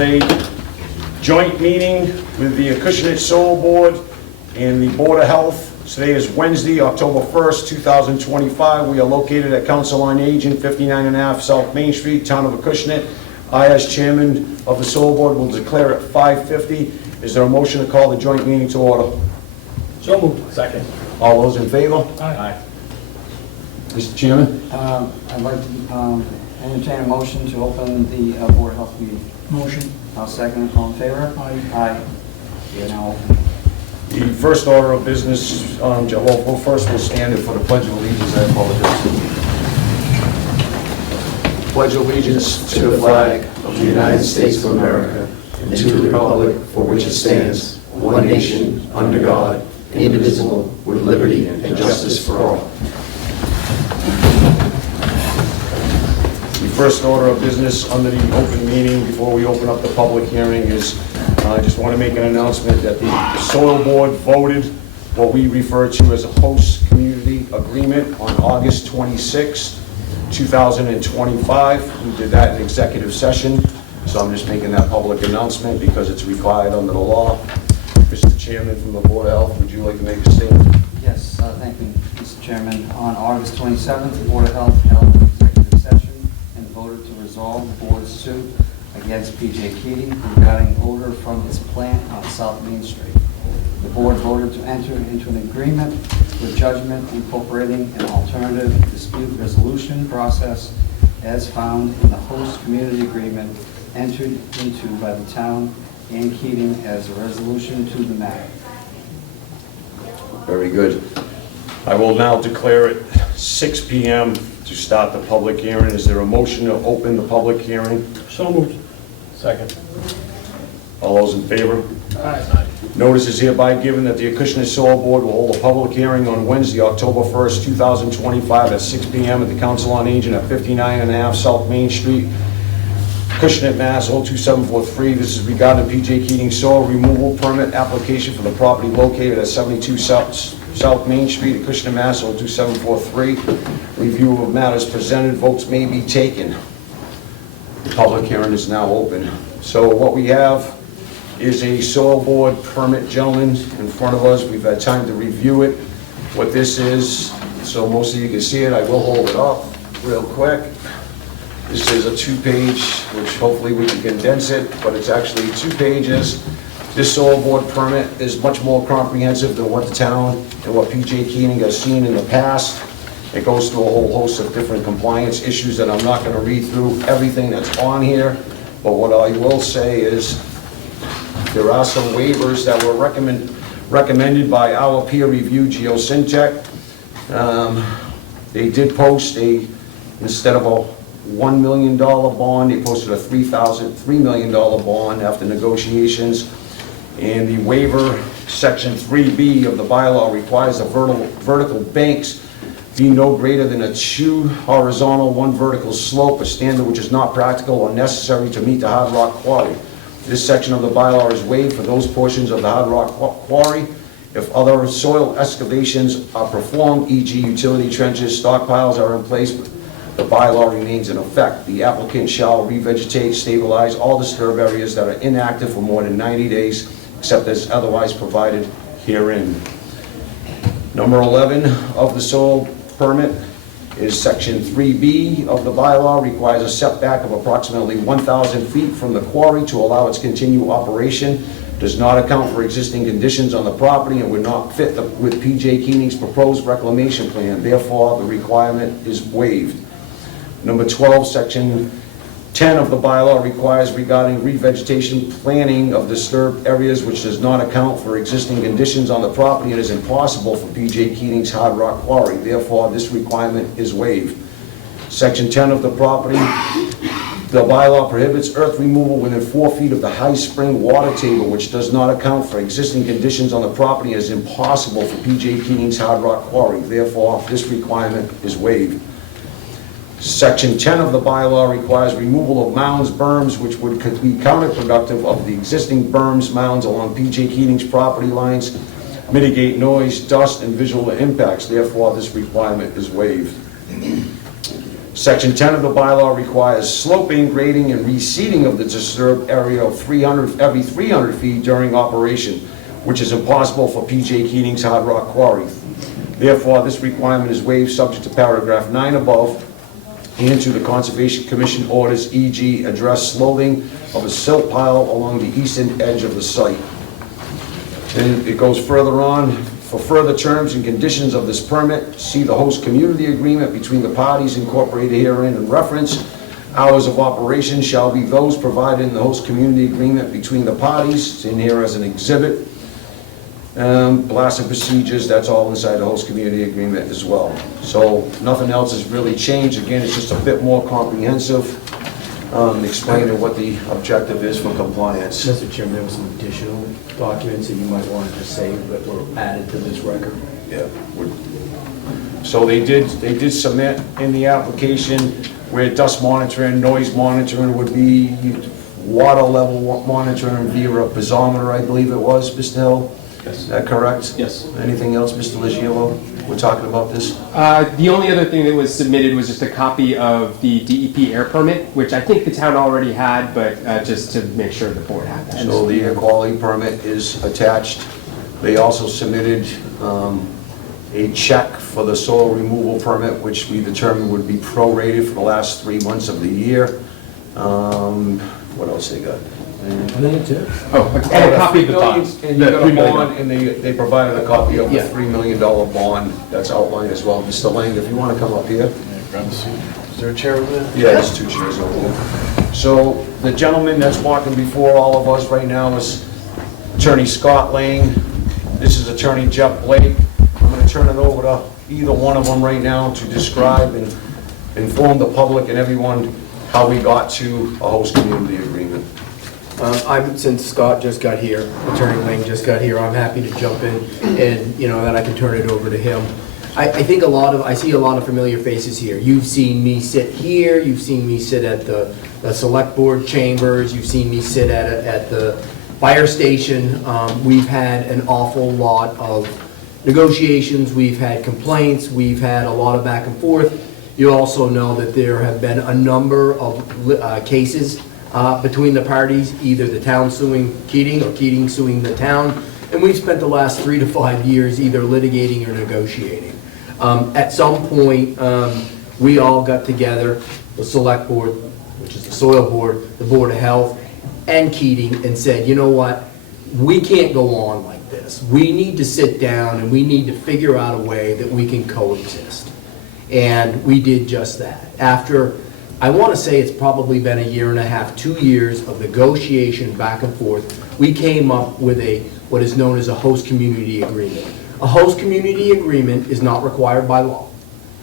is a joint meeting with the Acushnet Solar Board and the Board of Health. Today is Wednesday, October 1st, 2025. We are located at Council on Aging, 59.5 South Main Street, Town of Acushnet. I, as chairman of the Solar Board, will declare it 5:50. Is there a motion to call the joint meeting to order? So moved. Second. All those in favor? Aye. Mr. Chairman? I'd like to entertain a motion to open the Board of Health meeting. Motion. I'll second. All in favor? Aye. Aye. We are now open. The first order of business, well, first we'll stand for the Pledge of Allegiance. I apologize. Pledge allegiance to the flag of the United States of America and to the republic for which it stands, one nation, under God, indivisible, with liberty and justice for all. The first order of business under the open meeting, before we open up the public hearing, is I just want to make an announcement that the Soil Board voted what we refer to as a host community agreement on August 26, 2025. We did that in executive session, so I'm just making that public announcement because it's required under the law. Mr. Chairman from the Board of Health, would you like to make a statement? Yes, thank you, Mr. Chairman. On August 27th, the Board of Health held an executive session and voted to resolve the board's suit against P.J. Keating regarding odor from his plant on South Main Street. The board voted to enter into an agreement with judgment incorporating an alternative dispute resolution process as found in the host community agreement entered into by the town and Keating as a resolution to the matter. Very good. I will now declare it 6 p.m. to start the public hearing. Is there a motion to open the public hearing? So moved. Second. All those in favor? Aye. Notice is hereby given that the Acushnet Solar Board will hold a public hearing on Wednesday, October 1st, 2025 at 6 p.m. at the Council on Aging at 59.5 South Main Street, Acushnet, Mass. 02743. This is regarding P.J. Keating soil removal permit application for the property located at 72 South Main Street, Acushnet, Mass. 02743. Review of matters presented. Votes may be taken. The public hearing is now open. So what we have is a soil board permit, gentlemen, in front of us. We've had time to review it, what this is, so most of you can see it. I will hold it up real quick. This is a 2-page, which hopefully we can condense it, but it's actually 2 pages. This soil board permit is much more comprehensive than what the town and what P.J. Keating has seen in the past. It goes through a whole host of different compliance issues that I'm not going to read through everything that's on here, but what I will say is there are some waivers that were recommended by our peer review, Geosyntec. They did post instead of a $1 million bond, they posted a $3 million bond after negotiations. And the waiver, section 3B of the bylaw requires the vertical banks be no greater than a 2 horizontal, 1 vertical slope, a standard which is not practical or necessary to meet the hard rock quarry. This section of the bylaw is waived for those portions of the hard rock quarry. If other soil excavations are performed, e.g. utility trenches, stockpiles are in place, the bylaw remains in effect. The applicant shall revegetate, stabilize all disturbed areas that are inactive for more than 90 days, except as otherwise provided herein. Number 11 of the soil permit is section 3B of the bylaw, requires a setback of approximately 1,000 feet from the quarry to allow its continued operation, does not account for existing conditions on the property, and would not fit with P.J. Keating's proposed reclamation plan. Therefore, the requirement is waived. Number 12, section 10 of the bylaw requires regarding revegetation planning of disturbed areas, which does not account for existing conditions on the property and is impossible for P.J. Keating's hard rock quarry. Therefore, this requirement is waived. Section 10 of the property, the bylaw prohibits earth removal within 4 feet of the high spring water table, which does not account for existing conditions on the property and is impossible for P.J. Keating's hard rock quarry. Therefore, this requirement is waived. Section 10 of the bylaw requires removal of mounds, berms, which would be counterproductive of the existing berms, mounds along P.J. Keating's property lines, mitigate noise, dust, and visual impacts. Therefore, this requirement is waived. Section 10 of the bylaw requires sloping, grading, and reseeding of the disturbed area of every 300 feet during operation, which is impossible for P.J. Keating's Hard Rock Quarry. Therefore, this requirement is waived subject to paragraph 9 above and to the Conservation Commission orders, e.g. address sloping of a silt pile along the eastern edge of the site. Then it goes further on. For further terms and conditions of this permit, see the host community agreement between the parties incorporated herein and reference. Hours of operation shall be those provided in the host community agreement between the parties. It's in here as an exhibit. Blasting procedures, that's all inside the host community agreement as well. So nothing else has really changed. Again, it's just a bit more comprehensive, explaining what the objective is for compliance. Mr. Chairman, there were some additional documents that you might want to save that were added to this record. Yeah. So they did submit in the application where dust monitoring, noise monitoring would be, water level monitoring via a piezometer, I believe it was, Mr. Hill? Yes. Is that correct? Yes. Anything else, Mr. Legiello? We're talking about this? The only other thing that was submitted was just a copy of the DEP air permit, which I think the town already had, but just to make sure the board had that. So the air quality permit is attached. They also submitted a check for the soil removal permit, which we determined would be prorated for the last 3 months of the year. What else they got? And then it's it. Oh, and a copy of the bonds. And you The got $3 a million. bond, and they provided a copy of the Yeah. $3 million bond that's outlined as well. Mr. Lang, if you want to come up here. Grab a seat. Is there a chair over there? Yeah, there's 2 chairs over there. So the gentleman that's walking before all of us right now is Attorney Scott Lang. This is Attorney Jeff Blake. I'm going to turn it over to either one of them right now to describe and inform the public and everyone how we got to a host community agreement. Since Scott just got here, Attorney Lang just got here, I'm happy to jump in and, then I can turn it over to him. I think I see a lot of familiar faces here. You've seen me sit here, you've seen me sit at the select board chambers, you've seen me sit at the fire station. We've had an awful lot of negotiations, we've had complaints, we've had a lot of back and forth. You also know that there have been a number of cases between the parties, either the town suing Keating or Keating suing the town, and we've spent the last 3 to 5 years either litigating or negotiating. At some point, we all got together, the select board, which is the soil board, the Board of Health, and Keating, and said, you know what, we can't go on like this. We need to sit down and we need to figure out a way that we can coexist. And we did just that. After, I want to say it's probably been 1.5 years, 2 years of negotiation back and forth, we came up with what is known as a host community agreement. A host community agreement is not required by law.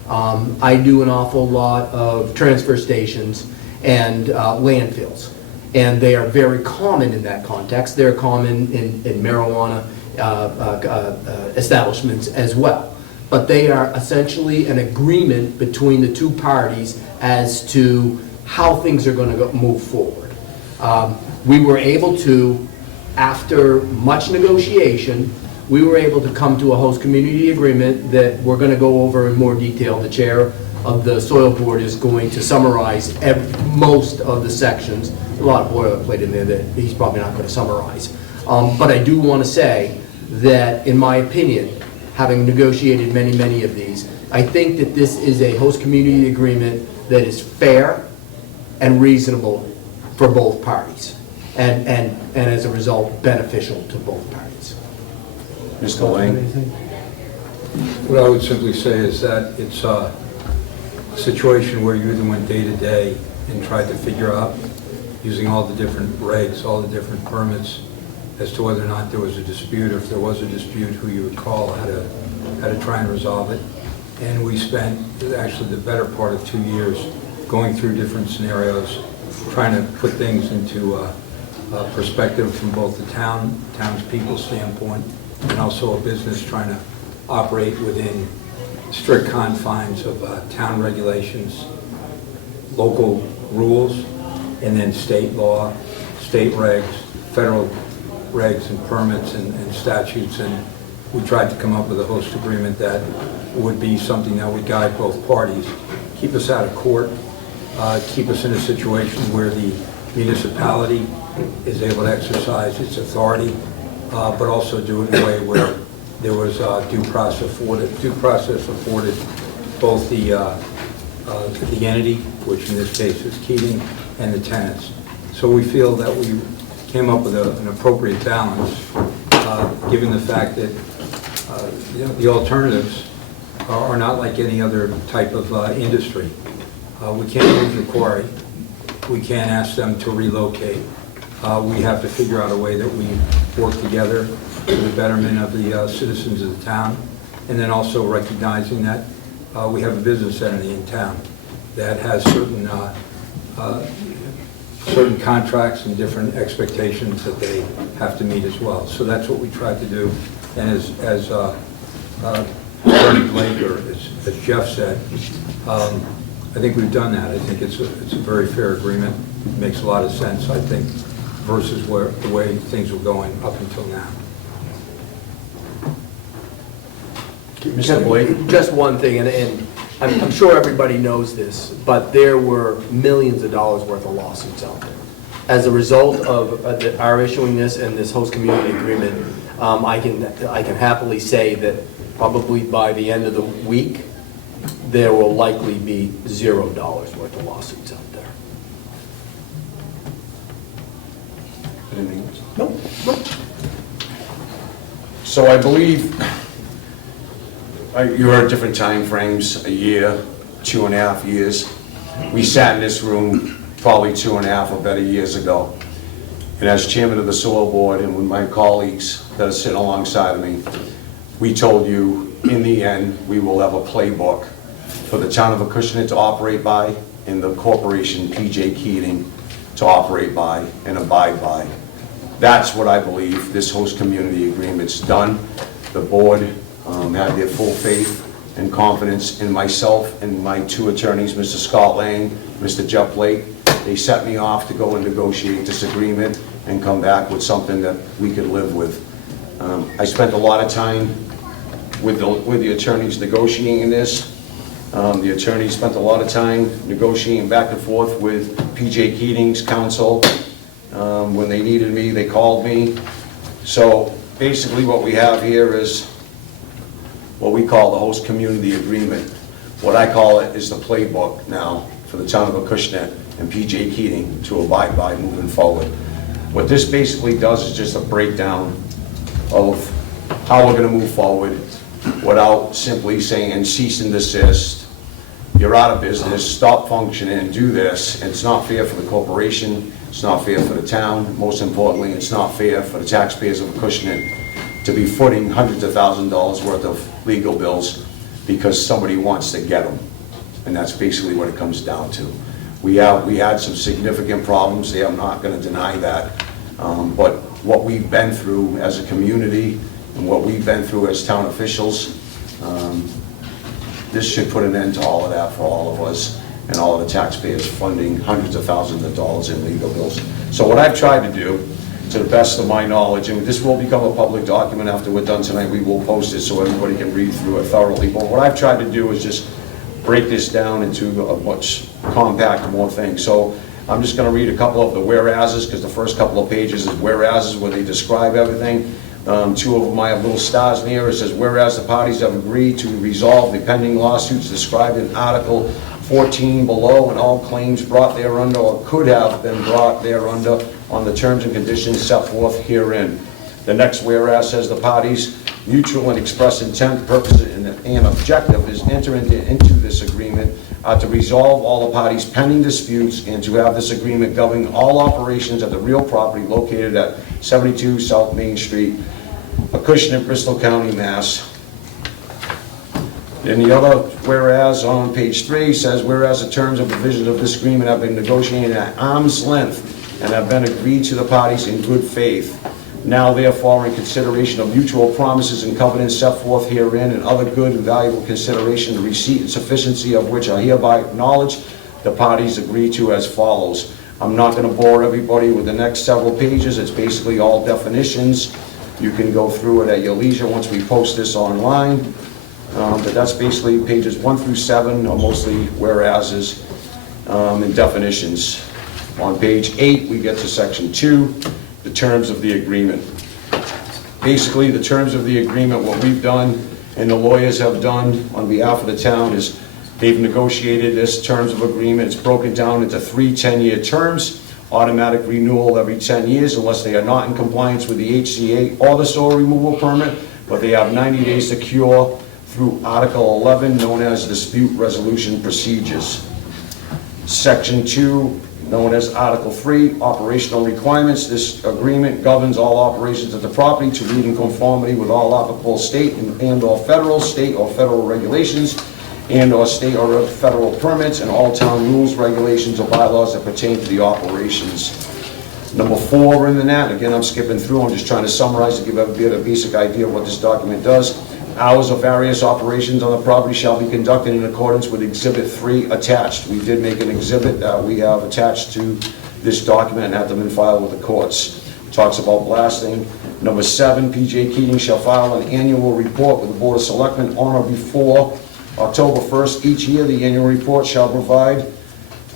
I do an awful lot of transfer stations and landfills, and they are very common in that context. They're common in marijuana establishments as well. But they are essentially an agreement between the two parties as to how things are going to move forward. We were able to, after much negotiation, we were able to come to a host community agreement that we're going to go over in more detail. The chair of the soil board is going to summarize most of the sections. A lot of boilerplate in there that he's probably not going to summarize. But I do want to say that, in my opinion, having negotiated many of these, I think that this is a host community agreement that is fair and reasonable for both parties, and as a result, beneficial to both parties. Mr. Lang? What I would simply say is that it's a situation where you either went day to day and tried to figure out, using all the different regs, all the different permits, as to whether or not there was a dispute, or if there was a dispute, who you would call, how to try and resolve it. And we spent actually the better part of 2 years going through different scenarios, trying to put things into perspective from both the townspeople standpoint, and also a business trying to operate within strict confines of town regulations, local rules, and then state law, state regs, federal regs and permits and statutes. And we tried to come up with a host agreement that would be something that would guide both parties keep us out of court, keep us in a situation where the municipality is able to exercise its authority, but also do it in a way where there was due process afforded both the entity, which in this case is Keating, and the tenants. So we feel that we came up with an appropriate balance, given the fact that the alternatives are not like any other type of industry. We can't move the quarry. We can't ask them to relocate. We have to figure out a way that we work together for the betterment of the citizens of the town, and then also recognizing that we have a business entity in town that has certain contracts and different expectations that they have to meet as well. So that's what we tried to do. And as Attorney Blake, or as Jeff said, I think we've done that. I think it's a very fair agreement. It makes a lot of sense, I think, versus the way things were going up until now. Mr. Blake? Just one thing, and I'm sure everybody knows this, but there were millions of dollars worth of lawsuits out there. As a result of our issuing this and this host community agreement, I can happily say that probably by the end of the week, there will likely be $0 worth of lawsuits out there. Anything else? Nope. So I believe you heard different time frames, a year, 2.5 years. We sat in this room probably 2.5 or better years ago. And as chairman of the soil board and with my colleagues that are sitting alongside of me, we told you in the end we will have a playbook for the town of Acushnet to operate by and the corporation PJ Keating to operate by and abide by. That's what I believe this host community agreement's done. The board had their full faith and confidence in myself and my two attorneys, Mr. Scott Lang, Mr. Jeff Blake. They set me off to go and negotiate this agreement and come back with something that we could live with. I spent a lot of time with the attorneys negotiating this. The attorneys spent a lot of time negotiating back and forth with PJ Keating's counsel. When they needed me, they called me. So basically what we have here is what we call the host community agreement. What I call it is the playbook now for the town of Acushnet and PJ Keating to abide by moving forward. What this basically does is just a breakdown of how we're going to move forward without simply saying cease and desist, you're out of business, stop functioning, do this. It's not fair for the corporation, it's not fair for the town, most importantly, it's not fair for the taxpayers of Acushnet to be footing hundreds of thousands of dollars worth of legal bills because somebody wants to get them. And that's basically what it comes down to. We had some significant problems there, I'm not going to deny that. But what we've been through as a community and what we've been through as town officials, this should put an end to all of that for all of us and all of the taxpayers funding hundreds of thousands of dollars in legal bills. So what I've tried to do, to the best of my knowledge, and this will become a public document after we're done tonight, we will post it so everybody can read through it thoroughly, but what I've tried to do is just break this down into a much compact, more things. So I'm just going to read a couple of the whereases, because the first couple of pages is whereases where they describe everything. Two of them I have little stars in here. It says, whereas the parties have agreed to resolve the pending lawsuits described in Article 14 below, and all claims brought thereunder or could have been brought thereunder on the terms and conditions set forth herein. The next whereas says the parties' mutual and express intent, purpose, and objective is enter into this agreement to resolve all the parties' pending disputes and to have this agreement govern all operations at the real property located at 72 South Main Street, Acushnet, Bristol County, Mass. And the other whereas on page 3 says, whereas the terms and provisions of this agreement have been negotiated at arm's length and have been agreed to the parties in good faith. Now therefore, in consideration of mutual promises and covenants set forth herein and other good and valuable consideration, the receipt and sufficiency of which I hereby acknowledge, the parties agree to as follows. I'm not going to bore everybody with the next several pages. It's basically all definitions. You can go through it at your leisure once we post this online. But that's basically pages 1 through 7 are mostly whereases and definitions. On page 8, we get to section 2, the terms of the agreement. Basically, the terms of the agreement, what we've done and the lawyers have done on behalf of the town is they've negotiated this terms of agreement. It's broken down into 3 10-year terms, automatic renewal every 10 years unless they are not in compliance with the HCA or the soil removal permit, but they have 90 days to cure through Article 11, known as dispute resolution procedures. Section 2, known as Article 3, operational requirements. This agreement governs all operations of the property to meet in conformity with all applicable state and/or federal regulations and/or state or federal permits and all town rules, regulations, or bylaws that pertain to the operations. Number 4 in that, again, I'm skipping through, I'm just trying to summarize to give everybody a basic idea of what this document does. Hours of various operations on the property shall be conducted in accordance with Exhibit 3 attached. We did make an exhibit that we have attached to this document and have them in file with the courts. It talks about blasting. Number 7, PJ Keating shall file an annual report with the Board of Selectmen on or before October 1st each year. The annual report shall provide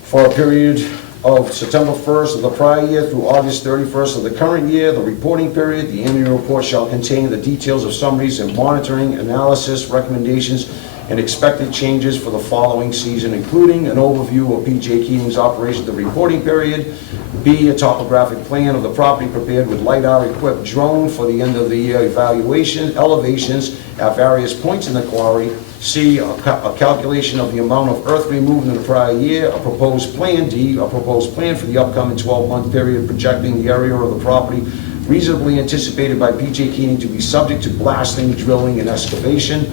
for a period of September 1st of the prior year through August 31st of the current year, the reporting period. The annual report shall contain the details of summaries and monitoring, analysis, recommendations, and expected changes for the following season, including an overview of PJ Keating's operation the reporting period, B, a topographic plan of the property prepared with LiDAR-equipped drone for the end of the year evaluation, elevations at various points in the quarry, C, a calculation of the amount of earth removed in the prior year, a proposed plan, D, a proposed plan for the upcoming 12-month period projecting the area of the property reasonably anticipated by PJ Keating to be subject to blasting, drilling, and excavation.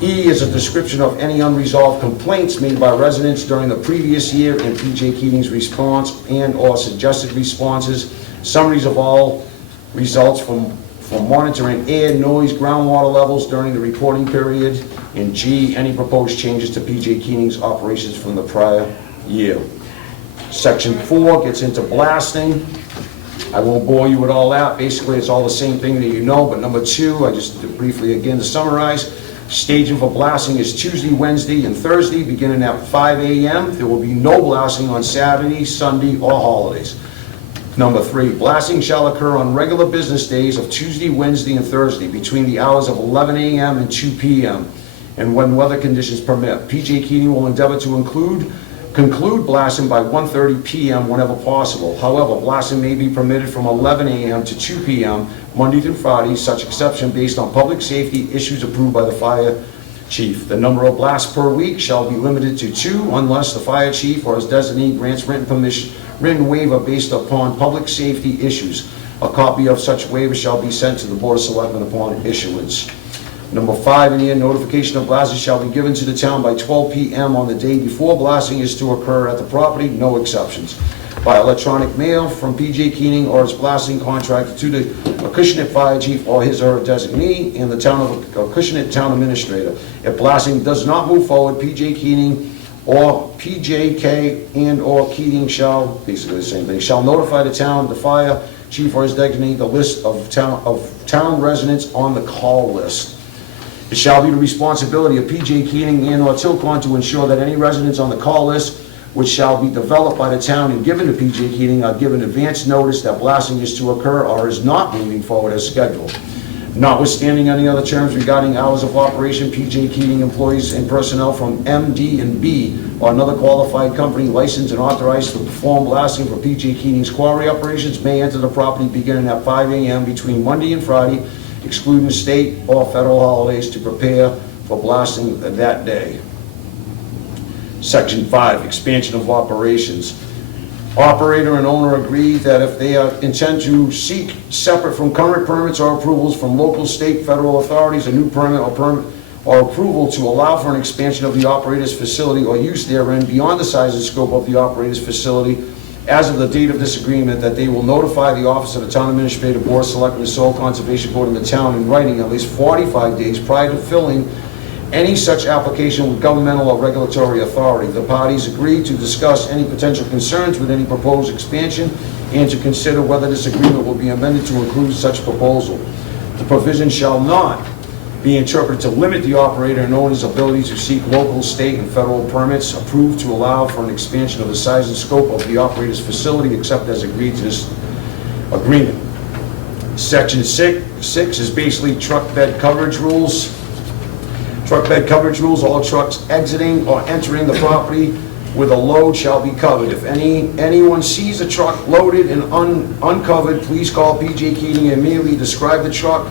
E is a description of any unresolved complaints made by residents during the previous year and PJ Keating's response and/or suggested responses. Summaries of all results from monitoring air, noise, groundwater levels during the reporting period. And G, any proposed changes to PJ Keating's operations from the prior year. Section 4 gets into blasting. I won't bore you with all that. Basically, it's all the same thing that you know, but number 2, I just briefly again to summarize, staging for blasting is Tuesday, Wednesday, and Thursday, beginning at 5 a.m. There will be no blasting on Saturday, Sunday, or holidays. Number 3, blasting shall occur on regular business days of Tuesday, Wednesday, and Thursday between the hours of 11 a.m. and 2 p.m. and when weather conditions permit. PJ Keating will endeavor to conclude blasting by 1:30 p.m. whenever possible. However, blasting may be permitted from 11 a.m. to 2 p.m. Monday through Friday, such exception based on public safety issues approved by the fire chief. The number of blasts per week shall be limited to 2 unless the fire chief or his designee grants written waiver based upon public safety issues. A copy of such waiver shall be sent to the Board of Selectmen upon issuance. Number 5 in here, notification of blasting shall be given to the town by 12 p.m. on the day before blasting is to occur at the property, no exceptions. By electronic mail from PJ Keating or his blasting contractor to the Acushnet fire chief or his or her designee and the town of Acushnet town administrator. If blasting does not move forward, PJ Keating or PJK and or Keating shall, basically the same thing, shall notify the town, the fire chief or his designee, the list of town residents on the call list. It shall be the responsibility of PJ Keating and or Tilcon to ensure that any residents on the call list, which shall be developed by the town and given to PJ Keating, are given advance notice that blasting is to occur or is not moving forward as scheduled. Notwithstanding any other terms regarding hours of operation, PJ Keating employees and personnel from M&D or another qualified company licensed and authorized to perform blasting for PJ Keating's quarry operations may enter the property beginning at 5 a.m. between Monday and Friday, excluding state or federal holidays, to prepare for blasting that day. Section 5, expansion of operations. Operator and owner agree that if they intend to seek, separate from current permits or approvals from local, state, federal authorities, a new permit or approval to allow for an expansion of the operator's facility or use therein beyond the size and scope of the operator's facility as of the date of this agreement, that they will notify the Office of the Town Administrator, Board of Selectmen, and Soil Conservation Board in the town in writing at least 45 days prior to filling any such application with governmental or regulatory authority. The parties agree to discuss any potential concerns with any proposed expansion and to consider whether this agreement will be amended to include such proposal. The provision shall not be interpreted to limit the operator and owner's ability to seek local, state, and federal permits approved to allow for an expansion of the size and scope of the operator's facility except as agreed to this agreement. Section 6 is basically truck bed coverage rules. Truck bed coverage rules, all trucks exiting or entering the property with a load shall be covered. If anyone sees a truck loaded and uncovered, please call PJ Keating and immediately describe the truck,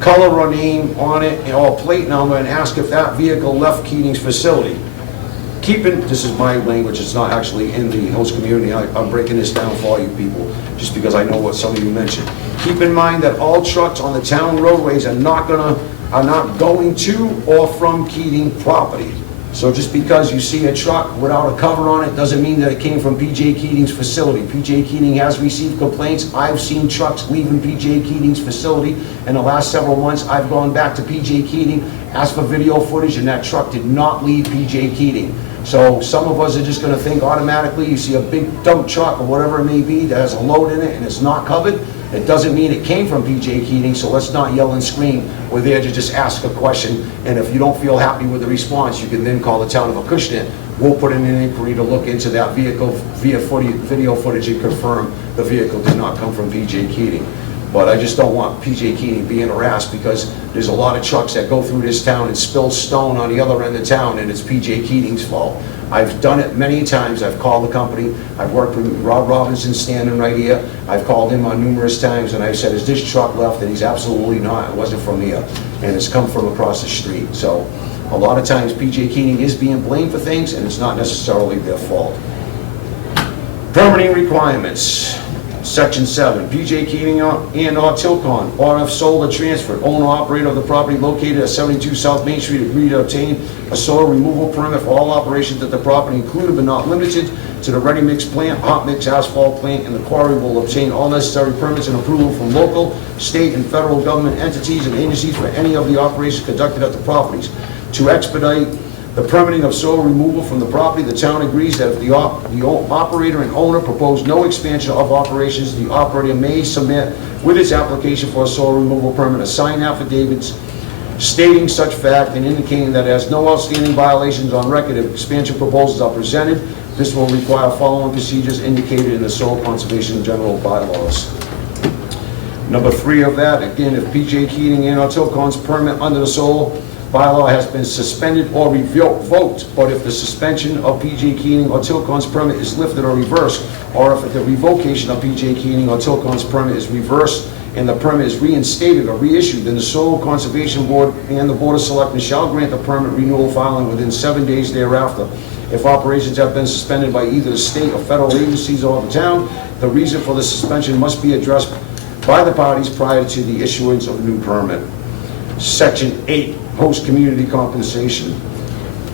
color or name on it, or plate number, and ask if that vehicle left Keating's facility. This is my language, it's not actually in the host community, I'm breaking this down for all you people, just because I know what some of you mentioned. Keep in mind that all trucks on the town roadways are not going to or from Keating property. So just because you see a truck without a cover on it doesn't mean that it came from PJ Keating's facility. PJ Keating has received complaints. I've seen trucks leaving PJ Keating's facility. In the last several months, I've gone back to PJ Keating, asked for video footage, and that truck did not leave PJ Keating. So some of us are just gonna think automatically, you see a big dump truck or whatever it may be that has a load in it and it's not covered, it doesn't mean it came from PJ Keating, so let's not yell and scream. We're there to just ask a question, and if you don't feel happy with the response, you can then call the town of Acushnet. We'll put in an inquiry to look into that vehicle via video footage and confirm the vehicle did not come from PJ Keating. But I just don't want PJ Keating being harassed because there's a lot of trucks that go through this town and spill stone on the other end of town, and it's PJ Keating's fault. I've done it many times. I've called the company. I've worked with Rob Robinson standing right here. I've called him on numerous times, and I've said, is this truck left? And he's absolutely not. It wasn't from here, and it's come from across the street. So a lot of times PJ Keating is being blamed for things, and it's not necessarily their fault. Permitting requirements. Section 7, PJ Keating and/or Tilcon, or if sold or transferred, owner operator of the property located at 72 South Main Street agree to obtain a soil removal permit for all operations at the property, including but not limited to the ready mix plant, hot mix asphalt plant, and the quarry will obtain all necessary permits and approval from local, state, and federal government entities and agencies for any of the operations conducted at the properties. To expedite the permitting of soil removal from the property, the town agrees that if the operator and owner propose no expansion of operations, the operator may submit with its application for a soil removal permit a signed affidavit stating such fact and indicating that as no outstanding violations on record if expansion proposals are presented, this will require following procedures indicated in the soil conservation general bylaws. Number 3 of that, again, if PJ Keating and/or Tilcon's permit under the soil bylaw has been suspended or revoked, but if the suspension of PJ Keating or Tilcon's permit is lifted or reversed, or if the revocation of PJ Keating or Tilcon's permit is reversed and the permit is reinstated or reissued, then the Soil Conservation Board and the Board of Selectmen shall grant the permit renewal filing within 7 days thereafter. If operations have been suspended by either the state or federal agencies or the town, the reason for the suspension must be addressed by the parties prior to the issuance of a new permit. Section 8, host community compensation.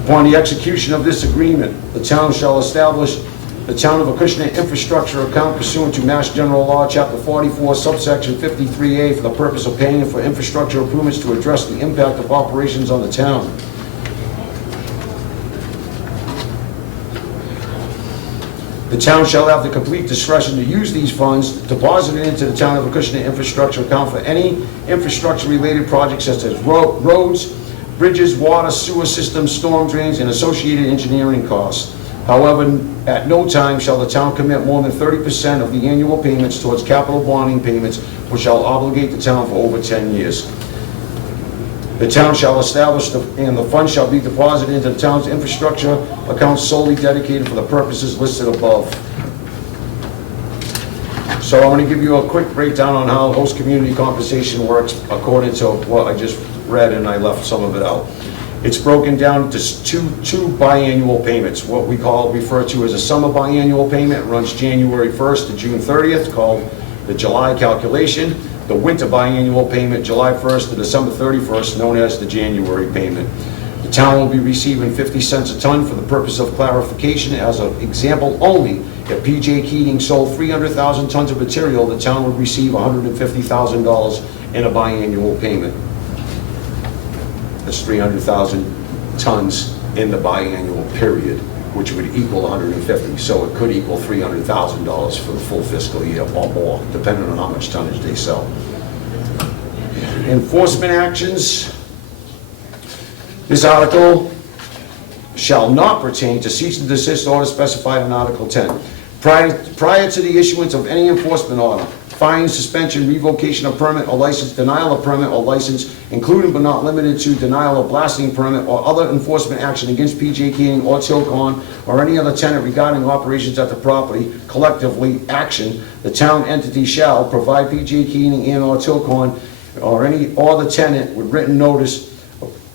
Upon the execution of this agreement, the town shall establish the Town of Acushnet infrastructure account pursuant to Mass General Law, Chapter 44, subsection 53A, for the purpose of paying for infrastructure improvements to address the impact of operations on the town. The town shall have the complete discretion to use these funds deposited into the Town of Acushnet infrastructure account for any infrastructure-related projects such as roads, bridges, water, sewer systems, storm drains, and associated engineering costs. However, at no time shall the town commit more than 30% of the annual payments towards capital bonding payments, which shall obligate the town for over 10 years. The town shall establish and the funds shall be deposited into the town's infrastructure account solely dedicated for the purposes listed above. So I'm going to give you a quick breakdown on how host community compensation works according to what I just read, and I left some of it out. It's broken down to two biannual payments, what we refer to as a summer biannual payment. It runs January 1st to June 30th, called the July calculation. The winter biannual payment, July 1st to December 31st, known as the January payment. The town will be receiving 50 cents a ton. For the purpose of clarification, as an example only, if PJ Keating sold 300,000 tons of material, the town would receive $150,000 in a biannual payment. That's 300,000 tons in the biannual period, which would equal 150. So it could equal $300,000 for the full fiscal year or more, depending on how much tonnage they sell. Enforcement actions. This article shall not pertain to cease and desist order specified in Article 10. Prior to the issuance of any enforcement order, fine, suspension, revocation of permit or license, denial of permit or license, including but not limited to denial of blasting permit or other enforcement action against PJ Keating or Tilcon or any other tenant regarding operations at the property, collectively action, the town entity shall provide PJ Keating and or Tilcon or the tenant with written notice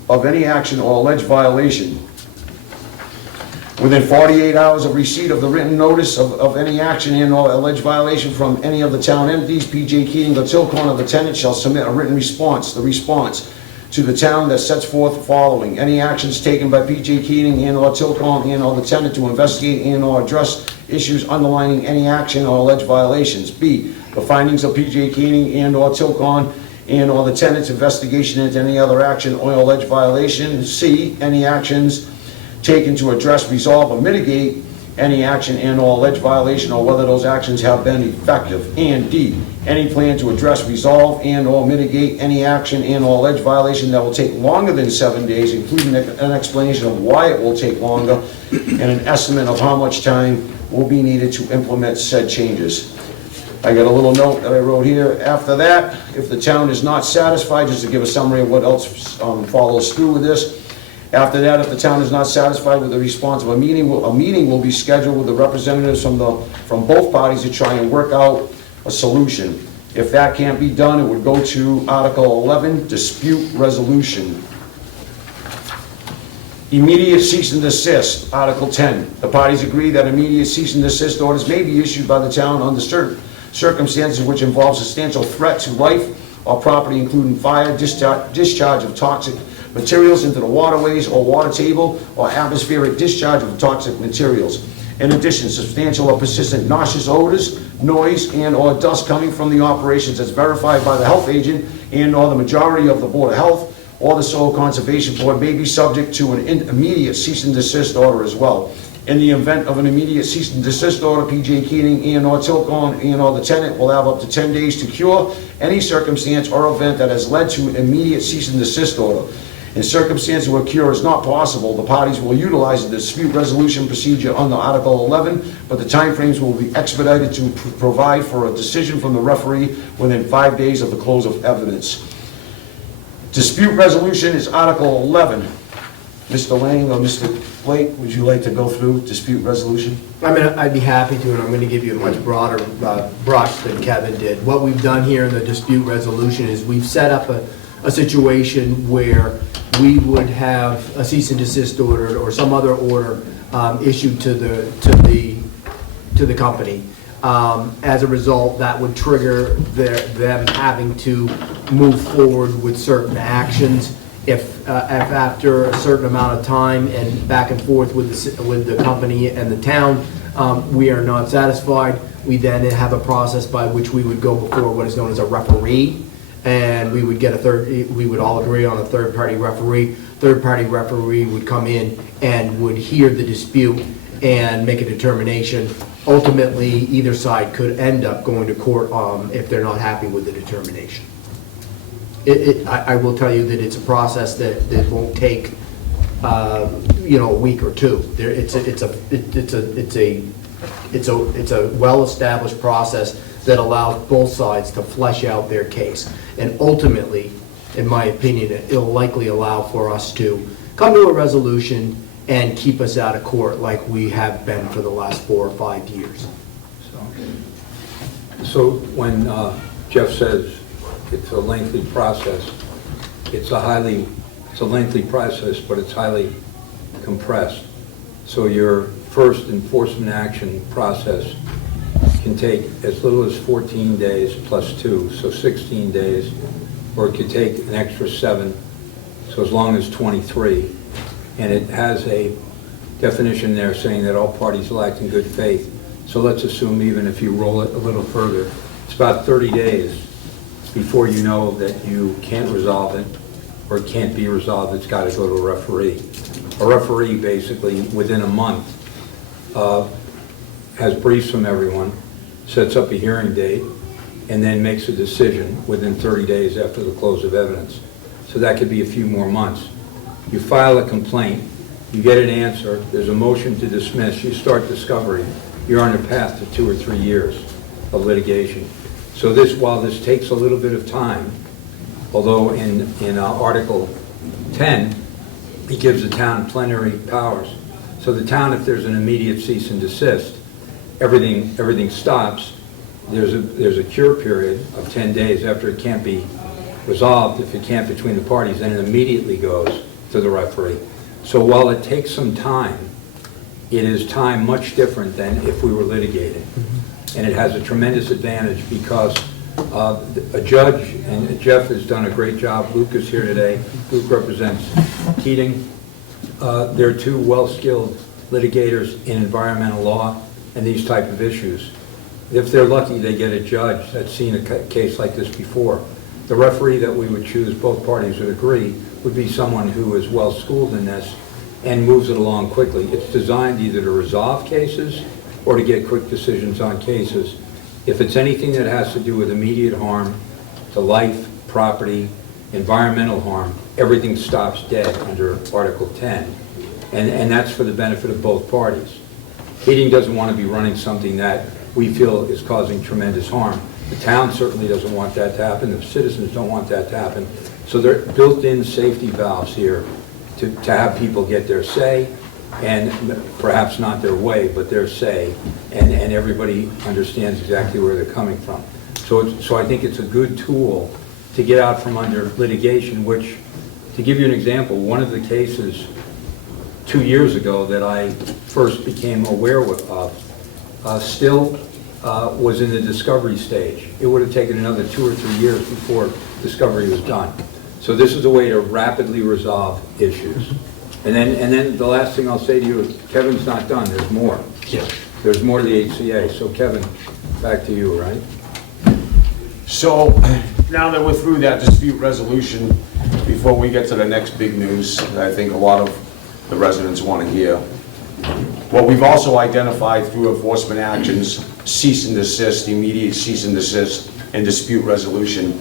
of any action or alleged violation. Within 48 hours of receipt of the written notice of any action and or alleged violation from any of the town entities, PJ Keating or Tilcon or the tenant shall submit a written response. The response to the town that sets forth the following: any actions taken by PJ Keating and or Tilcon and or the tenant to investigate and or address issues underlining any action or alleged violations. B, the findings of PJ Keating and or Tilcon and or the tenant's investigation into any other action or alleged violation. C, any actions taken to address, resolve, or mitigate any action and or alleged violation, or whether those actions have been effective. And D, any plan to address, resolve, and or mitigate any action and or alleged violation that will take longer than 7 days, including an explanation of why it will take longer and an estimate of how much time will be needed to implement said changes. I got a little note that I wrote here. After that, if the town is not satisfied, just to give a summary of what else follows through with this, after that, if the town is not satisfied with the response of a meeting will be scheduled with the representatives from both parties to try and work out a solution. If that can't be done, it would go to Article 11, dispute resolution. Immediate cease and desist, Article 10. The parties agree that immediate cease and desist orders may be issued by the town under certain circumstances which involve substantial threat to life or property, including fire, discharge of toxic materials into the waterways or water table, or atmospheric discharge of toxic materials. In addition, substantial or persistent noxious odors, noise, and or dust coming from the operations as verified by the health agent and or the majority of the Board of Health or the Soil Conservation Board may be subject to an immediate cease and desist order as well. In the event of an immediate cease and desist order, PJ Keating and or Tilcon and or the tenant will have up to 10 days to cure any circumstance or event that has led to an immediate cease and desist order. In circumstances where cure is not possible, the parties will utilize the dispute resolution procedure under Article 11, but the timeframes will be expedited to provide for a decision from the referee within 5 days of the close of evidence. Dispute resolution is Article 11. Mr. Lang or Mr. Blake, would you like to go through dispute resolution? I'd be happy to, and I'm going to give you a much broader brush than Kevin did. What we've done here in the dispute resolution is we've set up a situation where we would have a cease and desist order or some other order issued to the company. As a result, that would trigger them having to move forward with certain actions. If after a certain amount of time and back and forth with the company and the town, we are not satisfied, we then have a process by which we would go before what is known as a referee, and we would get we would all agree on a third-party referee. Third-party referee would come in and would hear the dispute and make a determination. Ultimately, either side could end up going to court if they're not happy with the determination. I will tell you that it's a process that won't take a week or two. It's a well-established process that allows both sides to flesh out their case. And ultimately, in my opinion, it'll likely allow for us to come to a resolution and keep us out of court like we have been for the last 4 or 5 years. So when Jeff says it's a lengthy process, it's a lengthy process, but it's highly compressed. So your first enforcement action process can take as little as 14 days plus 2, so 16 days, or it could take an extra 7, so as long as 23. And it has a definition there saying that all parties will act in good faith. So let's assume even if you roll it a little further, it's about 30 days before you know that you can't resolve it or it can't be resolved. It's got to go to a referee. A referee basically within a month has briefs from everyone, sets up a hearing date, and then makes a decision within 30 days after the close of evidence. So that could be a few more months. You file a complaint, you get an answer, there's a motion to dismiss, you start discovery, you're on a path to 2 or 3 years of litigation. So this, while this takes a little bit of time, although in Article 10, it gives the town plenary powers. So the town, if there's an immediate cease and desist, everything stops. There's a cure period of 10 days after it can't be resolved. If it can't between the parties, then it immediately goes to the referee. So while it takes some time, it is time much different than if we were litigating. And it has a tremendous advantage because a judge, and Jeff has done a great job, Luke is here today, Luke represents Keating. They're two well-skilled litigators in environmental law and these type of issues. If they're lucky, they get a judge that's seen a case like this before. The referee that we would choose, both parties would agree, would be someone who is well-schooled in this and moves it along quickly. It's designed either to resolve cases or to get quick decisions on cases. If it's anything that has to do with immediate harm to life, property, environmental harm, everything stops dead under Article 10. And that's for the benefit of both parties. Keating doesn't want to be running something that we feel is causing tremendous harm. The town certainly doesn't want that to happen. The citizens don't want that to happen. So there are built-in safety valves here to have people get their say, and perhaps not their way, but their say, and everybody understands exactly where they're coming from. So I think it's a good tool to get out from under litigation, which, to give you an example, one of the cases 2 years ago that I first became aware of still was in the discovery stage. It would have taken another 2 or 3 years before discovery was done. So this is a way to rapidly resolve issues. And then the last thing I'll say to you is Kevin's not done, there's more. Yeah. There's more to the HCA. So Kevin, back to you, right? So now that we're through that dispute resolution, before we get to the next big news that I think a lot of the residents want to hear, what we've also identified through enforcement actions, cease and desist, immediate cease and desist, and dispute resolution.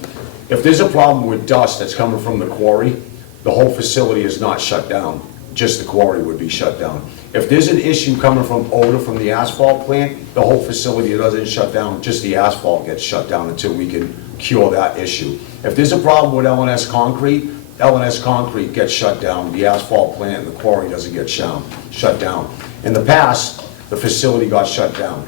If there's a problem with dust that's coming from the quarry, the whole facility is not shut down. Just the quarry would be shut down. If there's an issue coming from odor from the asphalt plant, the whole facility doesn't shut down, just the asphalt gets shut down until we can cure that issue. If there's a problem with L&S concrete, L&S concrete gets shut down, the asphalt plant and the quarry doesn't get shut down. In the past, the facility got shut down,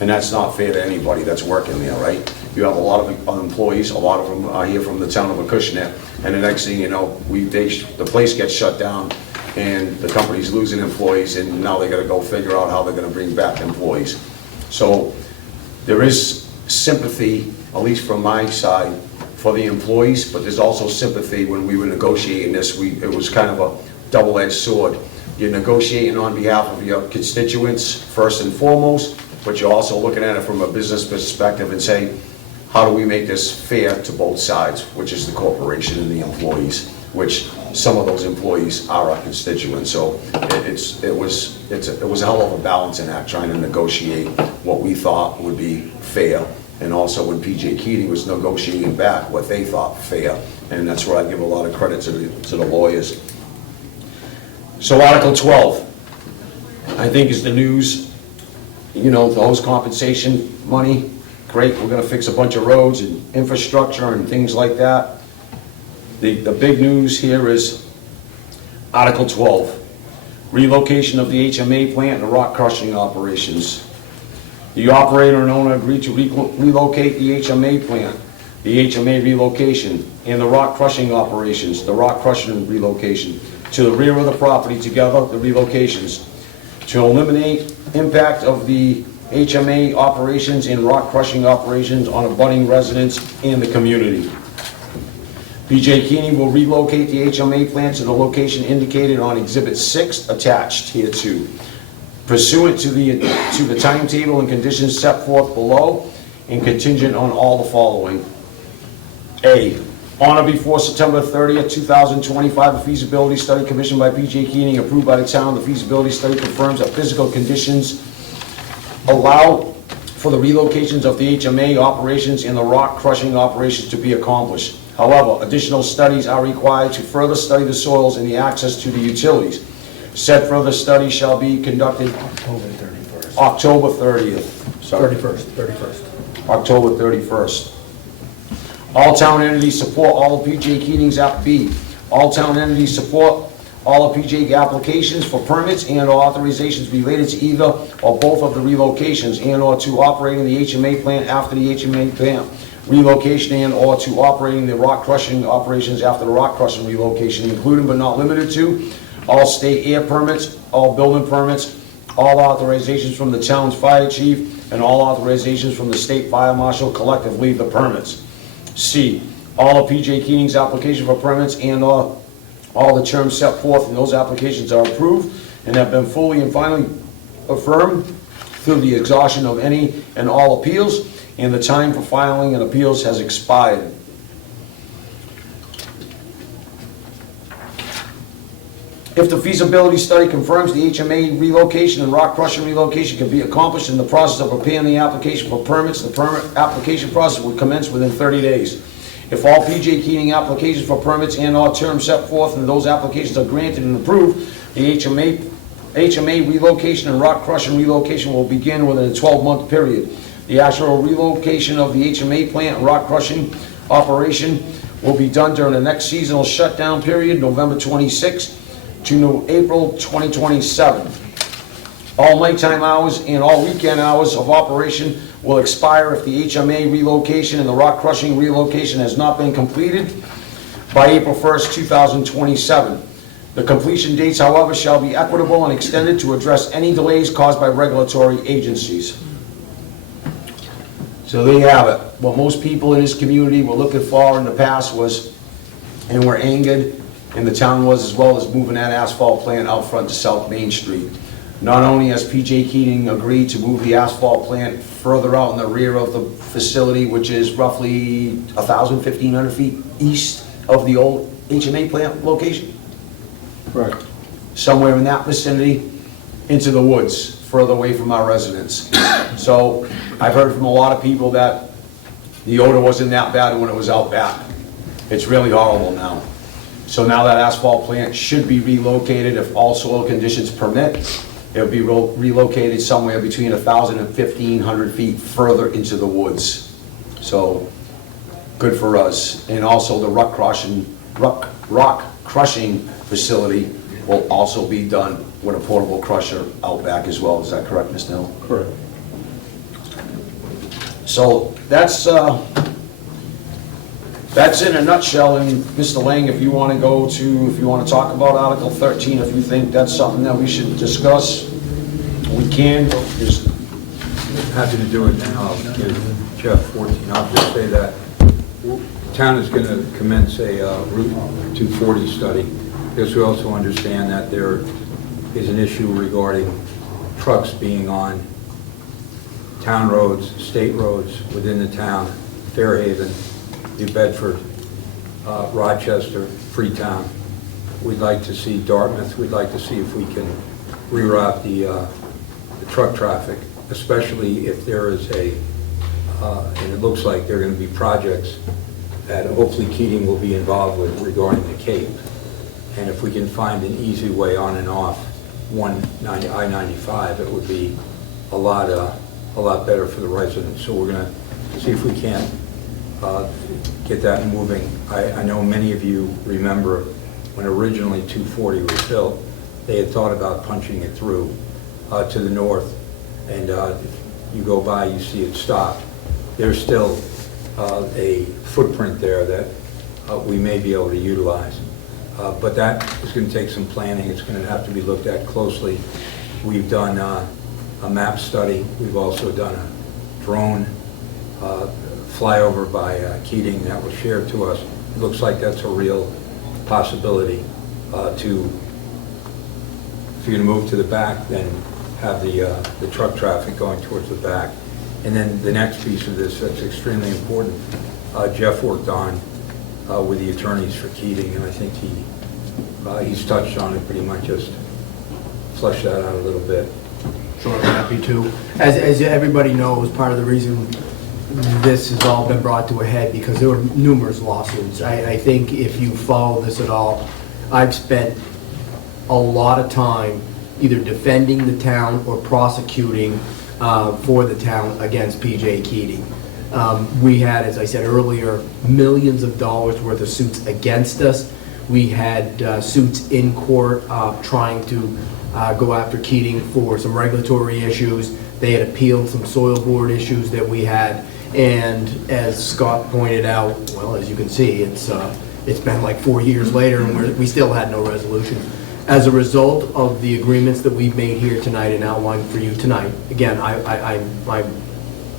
and that's not fair to anybody that's working there, right? You have a lot of employees, a lot of them are here from the town of Acushnet, and the next thing you know, the place gets shut down, and the company's losing employees, and now they gotta go figure out how they're gonna bring back employees. So there is sympathy, at least from my side, for the employees, but there's also sympathy when we were negotiating this. It was kind of a double-edged sword. You're negotiating on behalf of your constituents first and foremost, but you're also looking at it from a business perspective and saying, how do we make this fair to both sides, which is the corporation and the employees, which some of those employees are our constituents. So it was a hell of a balancing act trying to negotiate what we thought would be fair, and also when PJ Keating was negotiating back what they thought fair, and that's where I give a lot of credit to the lawyers. So Article 12, I think, is the news. You know, the host compensation money, great, we're gonna fix a bunch of roads and infrastructure and things like that. The big news here is Article 12, relocation of the HMA plant and the rock crushing operations. The operator and owner agreed to relocate the HMA plant, the HMA relocation, and the rock crushing operations, the rock crushing relocation, to the rear of the property together, the relocations, to eliminate impact of the HMA operations and rock crushing operations on abutting residents and the community. PJ Keating will relocate the HMA plant to the location indicated on Exhibit 6 attached here too, pursuant to the timetable and conditions set forth below, and contingent on all the following. A, on or before September 30th, 2025, a feasibility study commissioned by PJ Keating, approved by the town. The feasibility study confirms that physical conditions allow for the relocations of the HMA operations and the rock crushing operations to be accomplished. However, additional studies are required to further study the soils and the access to the utilities. Said further study shall be conducted October 31st. October 30th. Sorry. 31st. October 31st. All town entities support all of PJ Keating's Act B. All town entities support all of PJ applications for permits and or authorizations related to either or both of the relocations and or to operating the HMA plant after the HMA plant relocation and or to operating the rock crushing operations after the rock crushing relocation, including but not limited to all state air permits, all building permits, all authorizations from the town's fire chief, and all authorizations from the state fire marshal, collectively the permits. C, all of PJ Keating's application for permits and or all the terms set forth in those applications are approved and have been fully and finally affirmed through the exhaustion of any and all appeals, and the time for filing and appeals has expired. If the feasibility study confirms the HMA relocation and rock crushing relocation can be accomplished in the process of preparing the application for permits, the permit application process would commence within 30 days. If all PJ Keating applications for permits and or terms set forth in those applications are granted and approved, the HMA relocation and rock crushing relocation will begin within a 12-month period. The actual relocation of the HMA plant and rock crushing operation will be done during the next seasonal shutdown period, November 26 to April 2027. All nighttime hours and all weekend hours of operation will expire if the HMA relocation and the rock crushing relocation has not been completed by April 1st, 2027. The completion dates, however, shall be equitable and extended to address any delays caused by regulatory agencies. So there you have it. What most people in this community were looking for in the past was, and were angered, and the town was as well, as moving that asphalt plant out front to South Main Street. Not only has PJ Keating agreed to move the asphalt plant further out in the rear of the facility, which is roughly 1,000, 1,500 feet east of the old HMA plant location. Right. Somewhere in that vicinity, into the woods, further away from our residents. So I've heard from a lot of people that the odor wasn't that bad when it was out back. It's really horrible now. So now that asphalt plant should be relocated if all soil conditions permit. It'll be relocated somewhere between 1,000 and 1,500 feet further into the woods. So, good for us. And also the rock crushing facility will also be done with a portable crusher out back as well. Is that correct, Mr. Hill? Correct. So that's in a nutshell. And Mr. Lang, if you want to talk about Article 13, if you think that's something that we should discuss, we can. Just Happy to do it now. I'll give Jeff 14. I'll just say that the town is going to commence a Route 240 study, because we also understand that there is an issue regarding trucks being on town roads, state roads within the town, Fairhaven, New Bedford, Rochester, Freetown. We'd like to see Dartmouth. We'd like to see if we can reroute the truck traffic, especially if there is and it looks like there are going to be projects that hopefully Keating will be involved with regarding the Cape. And if we can find an easy way on and off I-95, it would be a lot better for the residents. So we're going to see if we can't get that moving. I know many of you remember when originally 240 was built, they had thought about punching it through to the north, and if you go by, you see it stop. There's still a footprint there that we may be able to utilize. But that is going to take some planning. It's going to have to be looked at closely. We've done a map study. We've also done a drone flyover by Keating that was shared to us. It looks like that's a real possibility if you're going to move to the back, then have the truck traffic going towards the back. And then the next piece of this that's extremely important, Jeff worked on with the attorneys for Keating, and I think he's touched on it pretty much, just flesh that out a little bit. Sure, I'm happy to. As everybody knows, part of the reason this has all been brought to a head because there were numerous lawsuits. I think if you follow this at all, I've spent a lot of time either defending the town or prosecuting for the town against PJ Keating. We had, as I said earlier, millions of dollars worth of suits against us. We had suits in court trying to go after Keating for some regulatory issues. They had appealed some soil board issues that we had. And as Scott pointed out, well, as you can see, it's been like 4 years later and we still had no resolution. As a result of the agreements that we've made here tonight and outlined for you tonight, again, I'm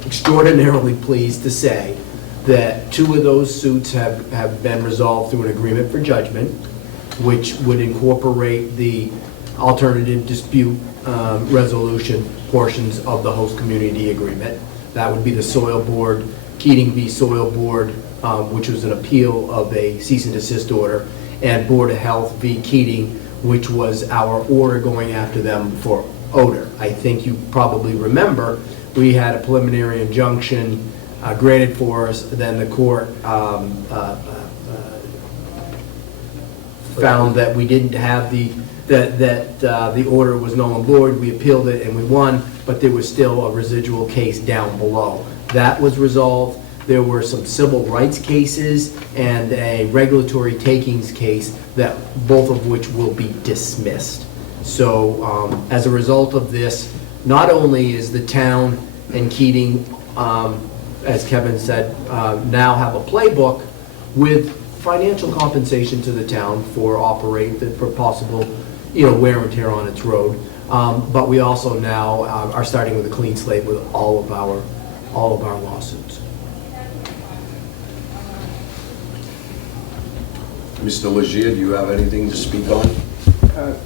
extraordinarily pleased to say that 2 of those suits have been resolved through an agreement for judgment, which would incorporate the alternative dispute resolution portions of the host community agreement. That would be the soil board, Keating v. Soil Board, which was an appeal of a cease and desist order, and Board of Health v. Keating, which was our order going after them for odor. I think you probably remember we had a preliminary injunction granted for us, then the court found that we didn't have the order was null and void. We appealed it and we won, but there was still a residual case down below. That was resolved. There were some civil rights cases and a regulatory takings case, that both of which will be dismissed. So as a result of this, not only is the town and Keating, as Kevin said, now have a playbook with financial compensation to the town for possible, wear and tear on its road. But we also now are starting with a clean slate with all of our lawsuits. Mr. Legier, do you have anything to speak on?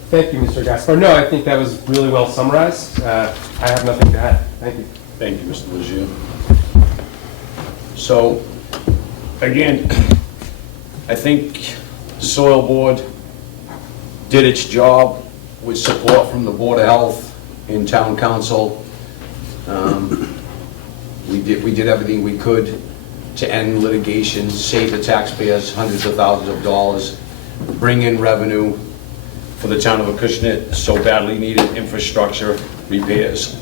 Thank you, Mr. Gaspar. No, I think that was really well summarized. I have nothing to add. Thank you. Thank you, Mr. Legier. So, again, I think the Soil Board did its job with support from the Board of Health and Town Council. We did everything we could to end litigation, save the taxpayers hundreds of thousands of dollars, bring in revenue for the town of Acushnet, so badly needed infrastructure repairs.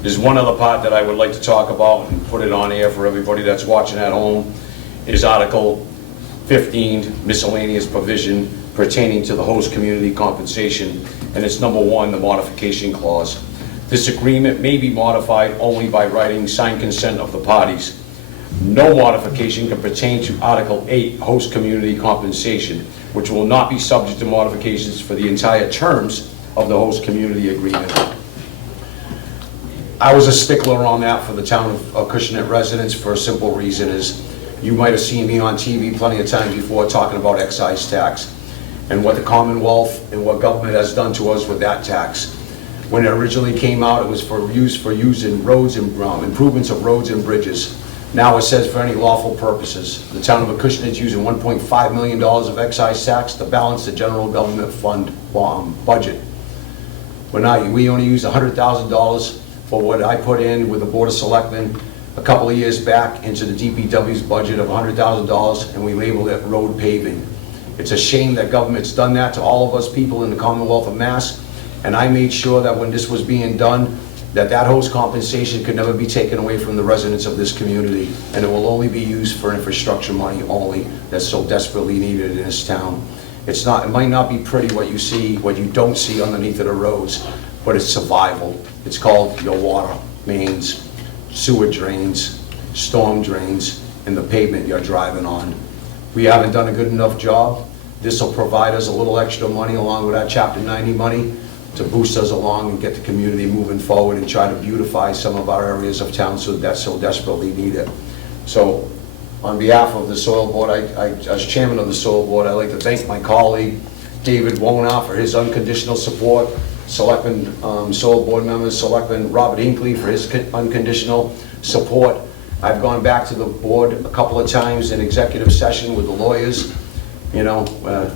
There's one other part that I would like to talk about and put it on air for everybody that's watching at home, is Article 15, miscellaneous provision pertaining to the host community compensation, and it's number 1, the modification clause. This agreement may be modified only by writing signed consent of the parties. No modification can pertain to Article 8, host community compensation, which will not be subject to modifications for the entire terms of the host community agreement. I was a stickler on that for the town of Acushnet residents for a simple reason is, you might have seen me on TV plenty of times before talking about excise tax and what the Commonwealth and what government has done to us with that tax. When it originally came out, it was for using roads and improvements of roads and bridges. Now it says for any lawful purposes. The town of Acushnet is using $1.5 million of excise tax to balance the general government fund budget. We only use $100,000 for what I put in with the Board of Selectmen a couple of years back into the DPW's budget of $100,000, and we labeled it road paving. It's a shame that government's done that to all of us people in the Commonwealth of Mass, and I made sure that when this was being done, that host compensation could never be taken away from the residents of this community, and it will only be used for infrastructure money only that's so desperately needed in this town. It might not be pretty what you see, what you don't see underneath of the roads, but it's survival. It's called your water mains, sewer drains, storm drains, and the pavement you're driving on. We haven't done a good enough job. This will provide us a little extra money along with our Chapter 90 money to boost us along and get the community moving forward and try to beautify some of our areas of town that's so desperately needed. So on behalf of the Soil Board, as chairman of the Soil Board, I'd like to thank my colleague, David Wona, for his unconditional support, Selectman Soil Board members, Selectman Robert Hinckley for his unconditional support. I've gone back to the board a couple of times in executive session with the lawyers. It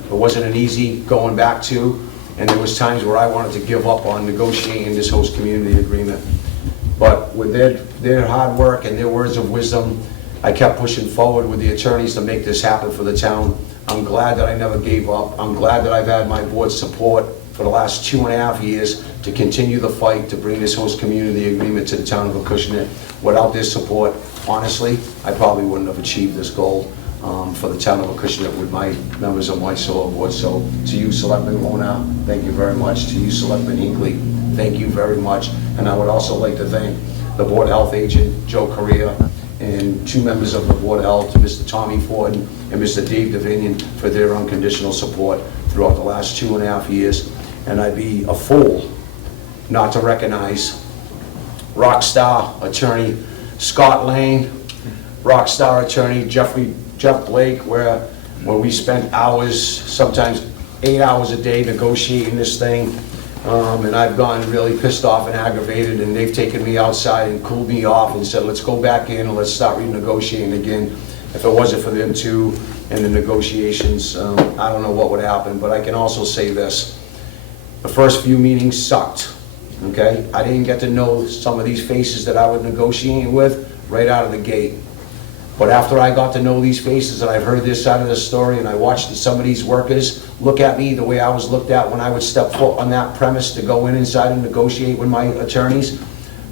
wasn't an easy going back to, and there was times where I wanted to give up on negotiating this host community agreement. But with their hard work and their words of wisdom, I kept pushing forward with the attorneys to make this happen for the town. I'm glad that I never gave up. I'm glad that I've had my board's support for the last 2.5 years to continue the fight to bring this host community agreement to the town of Acushnet. Without their support, honestly, I probably wouldn't have achieved this goal for the town of Acushnet with my members of my solar board. So to you, Selectman Lona, thank you very much. To you, Selectman Hinckley, thank you very much. And I would also like to thank the Board of Health agent, Joe Correa, and 2 members of the Board of Health, Mr. Tommy Ford and Mr. Dave Davinian, for their unconditional support throughout the last 2.5 years. And I'd be a fool not to recognize rock star attorney Scott Lane, rock star attorney Jeff Blake, where we spent hours, sometimes 8 hours a day negotiating this thing. And I've gone really pissed off and aggravated, and they've taken me outside and cooled me off and said, let's go back in and let's start renegotiating again. If it wasn't for them too and the negotiations, I don't know what would happen. But I can also say this. The first few meetings sucked, okay? I didn't get to know some of these faces that I was negotiating with right out of the gate. But after I got to know these faces and I've heard this side of the story and I watched some of these workers look at me the way I was looked at when I would step foot on that premise to go inside and negotiate with my attorneys,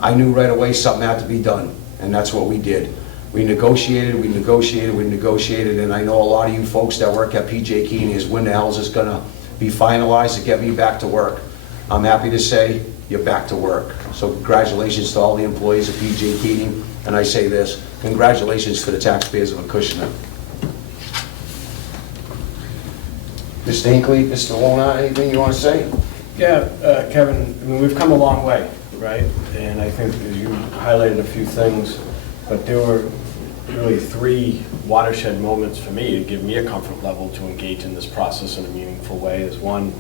I knew right away something had to be done. And that's what we did. We negotiated, and I know a lot of you folks that work at PJ Keating is when the hell is this gonna be finalized to get me back to work. I'm happy to say you're back to work. So congratulations to all the employees of PJ Keating. And I say this, congratulations to the taxpayers of Acushnet. Mr. Hinckley, Mr. Lona, anything you want to say? Yeah, Kevin, I mean, we've come a long way, right? And I think you highlighted a few things, but there were really 3 watershed moments for me to give me a comfort level to engage in this process in a meaningful way. Is one,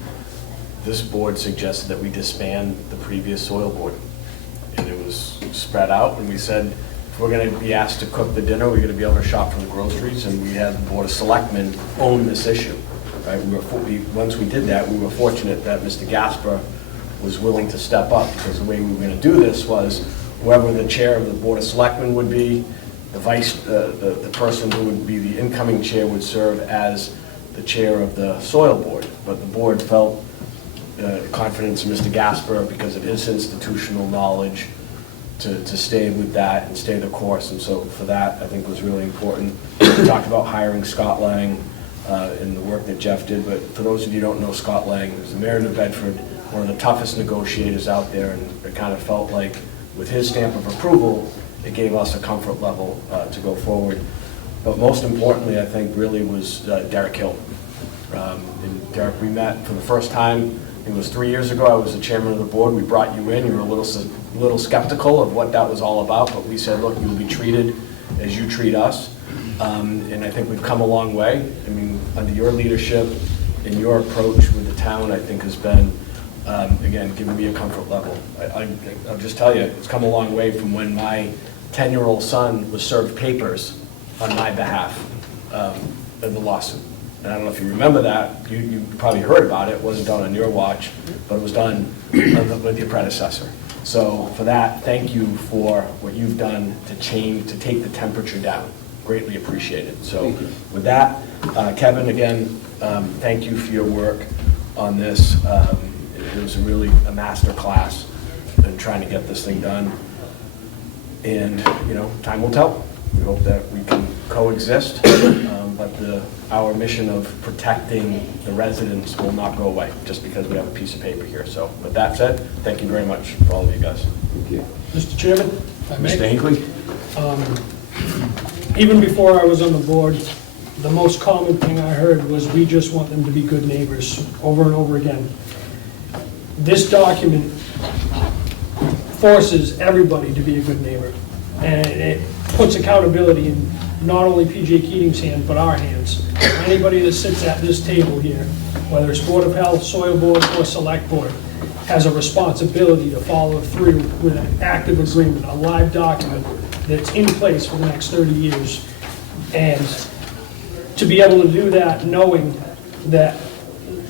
this board suggested that we disband the previous soil board. And it was spread out, and we said, if we're gonna be asked to cook the dinner, we're gonna be able to shop for the groceries, and we had the Board of Selectmen own this issue, right? Once we did that, we were fortunate that Mr. Gasper was willing to step up, because the way we were gonna do this was whoever the chair of the Board of Selectmen would be, the person who would be the incoming chair would serve as the chair of the soil board. But the board felt confidence in Mr. Gasper because of his institutional knowledge to stay with that and stay the course. And so for that, I think was really important. We talked about hiring Scott Lang and the work that Jeff did, but for those of you who don't know Scott Lang, he's the mayor of New Bedford, one of the toughest negotiators out there, and it kind of felt like with his stamp of approval, it gave us a comfort level to go forward. But most importantly, I think really was Derek Hill. And Derek, we met for the first time, it was 3 years ago. I was the chairman of the board. We brought you in. You were a little skeptical of what that was all about, but we said, look, you'll be treated as you treat us. And I think we've come a long way. I mean, under your leadership and your approach with the town, I think has been, again, giving me a comfort level. I'll just tell you, it's come a long way from when my 10-year-old son was served papers on my behalf of the lawsuit. And I don't know if you remember that. You probably heard about it. It wasn't done on your watch, but it was done with your predecessor. So for that, thank you for what you've done to take the temperature down. Greatly appreciated. So with that, Kevin, again, thank you for your work on this. It was really a master class in trying to get this thing done. And, you know, time will tell. We hope that we can coexist, but our mission of protecting the residents will not go away just because we have a piece of paper here. So with that said, thank you very much for all of you guys. Thank you. Mr. Chairman, if I may. Mr. Hinckley? Even before I was on the board, the most common thing I heard was we just want them to be good neighbors over and over again. This document forces everybody to be a good neighbor, and it puts accountability in not only PJ Keating's hand, but our hands. Anybody that sits at this table here, whether it's Board of Health, Soil Board, or Select Board, has a responsibility to follow through with an active agreement, a live document that's in place for the next 30 years. And to be able to do that knowing that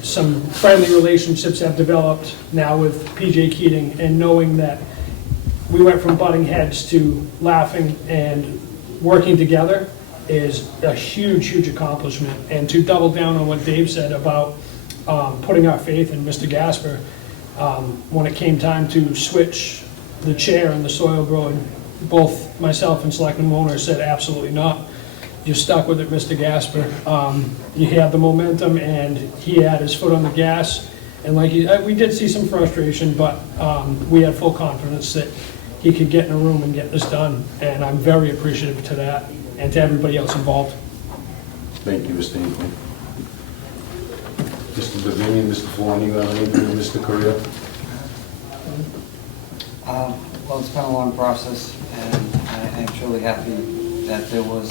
some friendly relationships have developed now with PJ Keating, and knowing that we went from butting heads to laughing and working together is a huge, huge accomplishment. And to double down on what Dave said about putting our faith in Mr. Gasper, when it came time to switch the chair and the soil board, both myself and Selectman Warner said absolutely not. You stuck with it, Mr. Gasper. You had the momentum, and he had his foot on the gas. And like we did see some frustration, but we had full confidence that he could get in a room and get this done. And I'm very appreciative to that and to everybody else involved. Thank you, Mr. Hinckley. Mr. Davinian, Mr. Flan, you have anything, or Mr. Correa? Well, it's been a long process, and I'm truly happy that there was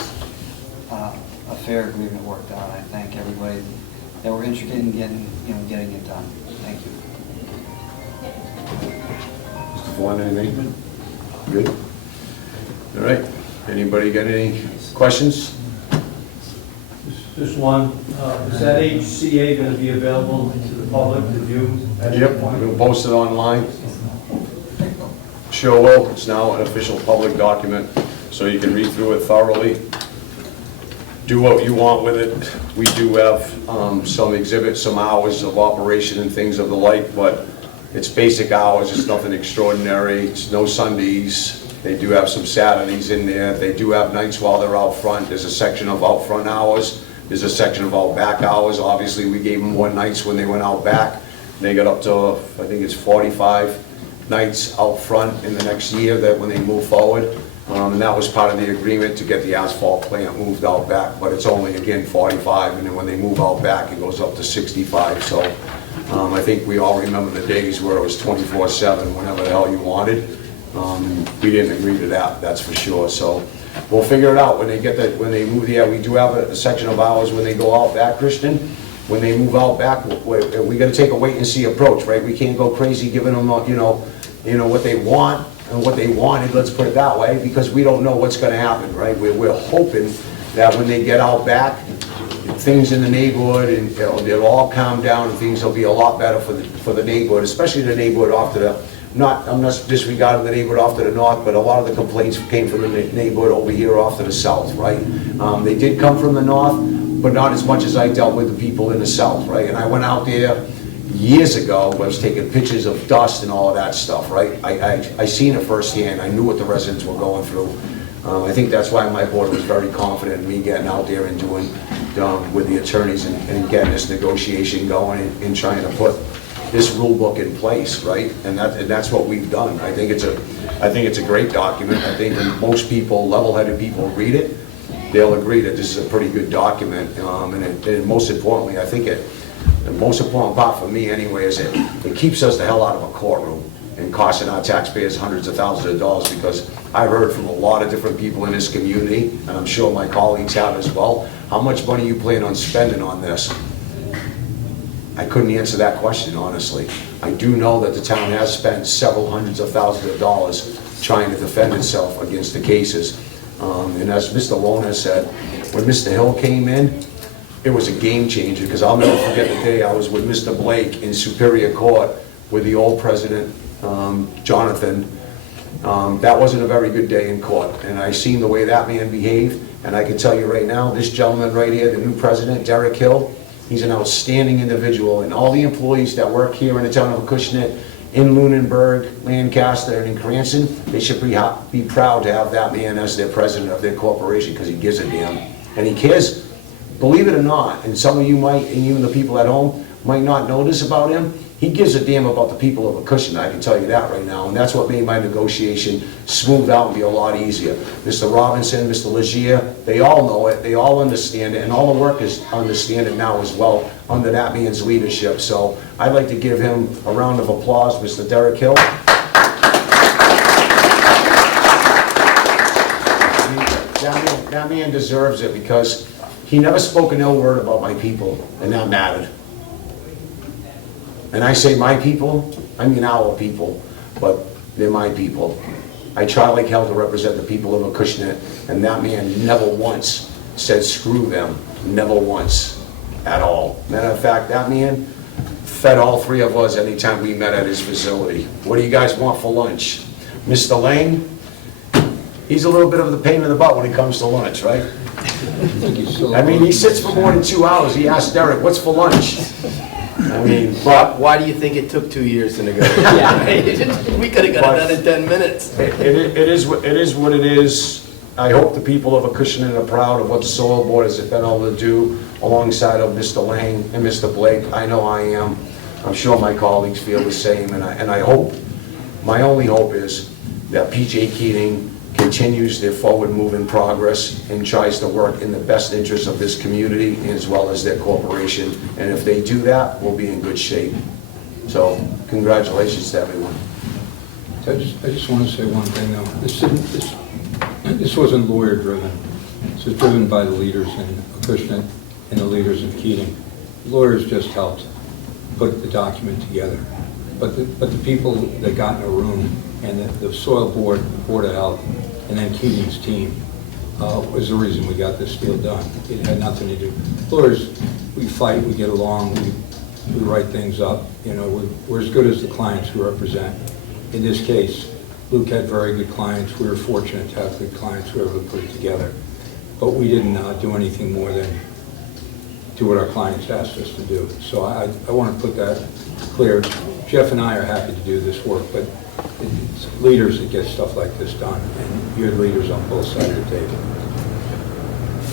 a fair agreement worked out. I thank everybody that were interested in getting it done. Thank you. Mr. Flan, anything? Good? All right. Anybody got any questions? Just one, is that HCA going to be available to the public to view at any Yep, point? we'll post it online. Sure will. It's now an official public document, so you can read through it thoroughly. Do what you want with it. We do have some exhibits, some hours of operation and things of the like, but it's basic hours. It's nothing extraordinary. It's no Sundays. They do have some Saturdays in there. They do have nights while they're out front. There's a section of out front hours. There's a section of out back hours. Obviously, we gave them more nights when they went out back. They got up to, I think it's 45 nights out front in the next year that when they move forward. And that was part of the agreement to get the asphalt plant moved out back, but it's only, again, 45, and then when they move out back, it goes up to 65. So I think we all remember the days where it was 24/7, whenever the hell you wanted. We didn't agree to that, that's for sure. So we'll figure it out when they get that, when they move there. We do have a section of hours when they go out back, Christian. When they move out back, we got to take a wait and see approach, right? We can't go crazy giving them, what they want and what they wanted, let's put it that way, because we don't know what's going to happen, right? We're hoping that when they get out back, things in the neighborhood, and it'll all calm down, and things will be a lot better for the neighborhood, especially the neighborhood off to the, I'm not disregarding the neighborhood off to the north, but a lot of the complaints came from the neighborhood over here off to the south, right? They did come from the north, but not as much as I dealt with the people in the south, right? And I went out there years ago, I was taking pictures of dust and all of that stuff, right? I seen it firsthand. I knew what the residents were going through. I think that's why my board was very confident in me getting out there and doing with the attorneys and getting this negotiation going and trying to put this rule book in place, right? And that's what we've done. I think it's a great document. I think when most people, level-headed people, read it, they'll agree that this is a pretty good document. And most importantly, I think the most important part for me anyway is it keeps us the hell out of a courtroom and costing our taxpayers hundreds of thousands of dollars, because I've heard from a lot of different people in this community, and I'm sure my colleagues have as well, how much money you plan on spending on this? I couldn't answer that question, honestly. I do know that the town has spent several hundreds of thousands of dollars trying to defend itself against the cases. And as Mr. Lona said, when Mr. Hill came in, it was a game changer, because I'll never forget the day I was with Mr. Blake in Superior Court with the old president, Jonathan. That wasn't a very good day in court, and I seen the way that man behaved, and I can tell you right now, this gentleman right here, the new president, Derek Hill, he's an outstanding individual, and all the employees that work here in the town of Acushnet, in Lunenburg, Lancaster, and in Cranston, they should be proud to have that man as their president of their corporation, because he gives a damn, and he cares. Believe it or not, and some of you might, and even the people at home, might not know this about him, he gives a damn about the people of Acushnet, I can tell you that right now, and that's what made my negotiation smooth out and be a lot easier. Mr. Robinson, Mr. Legier, they all know it, they all understand it, and all the workers understand it now as well, under that man's leadership. So I'd like to give him a round of applause, Mr. Derek Hill. That man deserves it, because he never spoke an ill word about my people, and that mattered. And I say my people, I mean our people, but they're my people. I try like hell to represent the people of Acushnet, and that man never once said screw them, never once at all. Matter of fact, that man fed all three of us anytime we met at his facility. What do you guys want for lunch? Mr. Lane, he's a little bit of the pain in the butt when it comes to lunch, right? I mean, he sits for more than 2 hours. He asks Derek, what's for lunch? I mean, but Why do you think it took 2 years to negotiate? We could have got it done in 10 minutes. it is what it is. I hope the people of Acushnet are proud of what the soil board has been able to do alongside of Mr. Lang and Mr. Blake. I know I am. I'm sure my colleagues feel the same, and I hope, my only hope is that PJ Keating continues their forward-moving progress and tries to work in the best interest of this community as well as their corporation. And if they do that, we'll be in good shape. So, congratulations to everyone. I just want to say one thing, though. This wasn't lawyer-driven. This was driven by the leaders in Acushnet and the leaders in Keating. Lawyers just helped put the document together. But the people that got in a room, and the soil board, the Board of Health, and then Keating's team was the reason we got this deal done. It had nothing to do. Lawyers, we fight, we get along, we write things up. You know, we're as good as the clients we represent. In this case, Luke had very good clients. We were fortunate to have good clients. We were able to put it together. But we didn't do anything more than do what our clients asked us to do. So I want to put that clear. Jeff and I are happy to do this work, but it's leaders that get stuff like this done, and you're leaders on both sides of the table.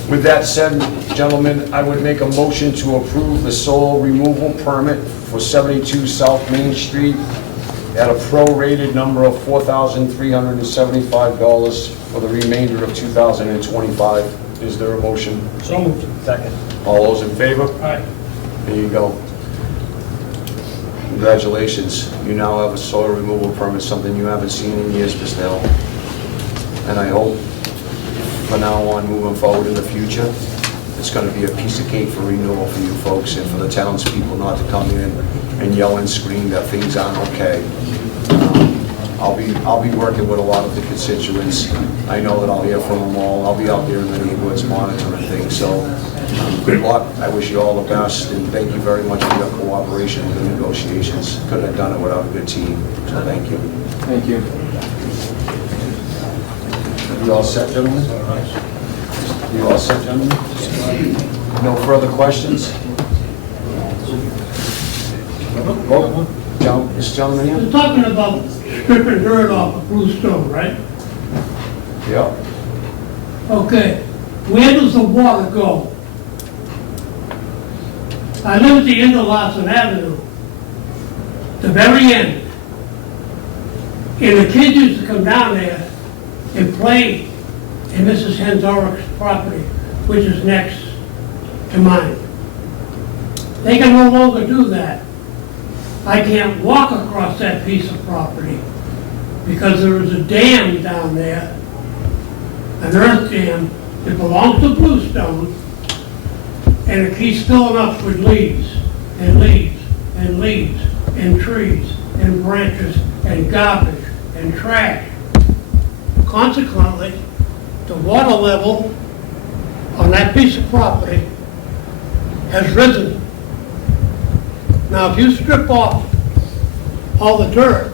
With that said, gentlemen, I would make a motion to approve the soil removal permit for 72 South Main Street at a prorated number of $4,375 for the remainder of 2025. Is there a motion? So moved. Second. All those in favor? All right. There you go. Congratulations. You now have a soil removal permit, something you haven't seen in years, Mr. Hill. And I hope from now on, moving forward in the future, it's going to be a piece of cake for renewal for you folks and for the townspeople not to come in and yell and scream that things aren't okay. I'll be working with a lot of the constituents. I know that I'll hear from them all. I'll be out there in the neighborhoods monitoring things. So good luck. I wish you all the best, and thank you very much for your cooperation with the negotiations. Couldn't have done it without a good team. So thank you. Thank you. You all set, gentlemen? You all set, gentlemen? No further questions? Oh, this gentleman You're here? talking about stripping dirt off of Bluestone, right? Yeah. Okay, where does the water go? I live at the end of Lawson Avenue, the very end. And the kids used to come down there and play in Mrs. Henzorik's property, which is next to mine. They can no longer do that. I can't walk across that piece of property because there is a dam down there, an earth dam that belongs to Bluestone, and it keeps filling up with leaves and leaves and leaves and trees and branches and garbage and trash. Consequently, the water level on that piece of property has risen. Now, if you strip off all the dirt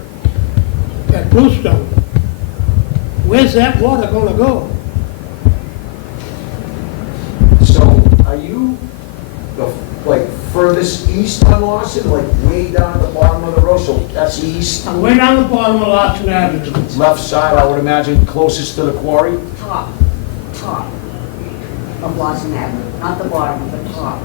at Bluestone, where's that water going to go? So are you the furthest east on Lawson, like way down at the bottom of the road? So that's east, I'm way down the bottom of Lawson Avenue. left side, I would imagine, closest to the quarry? Top of Lawson Avenue, not the bottom, but top.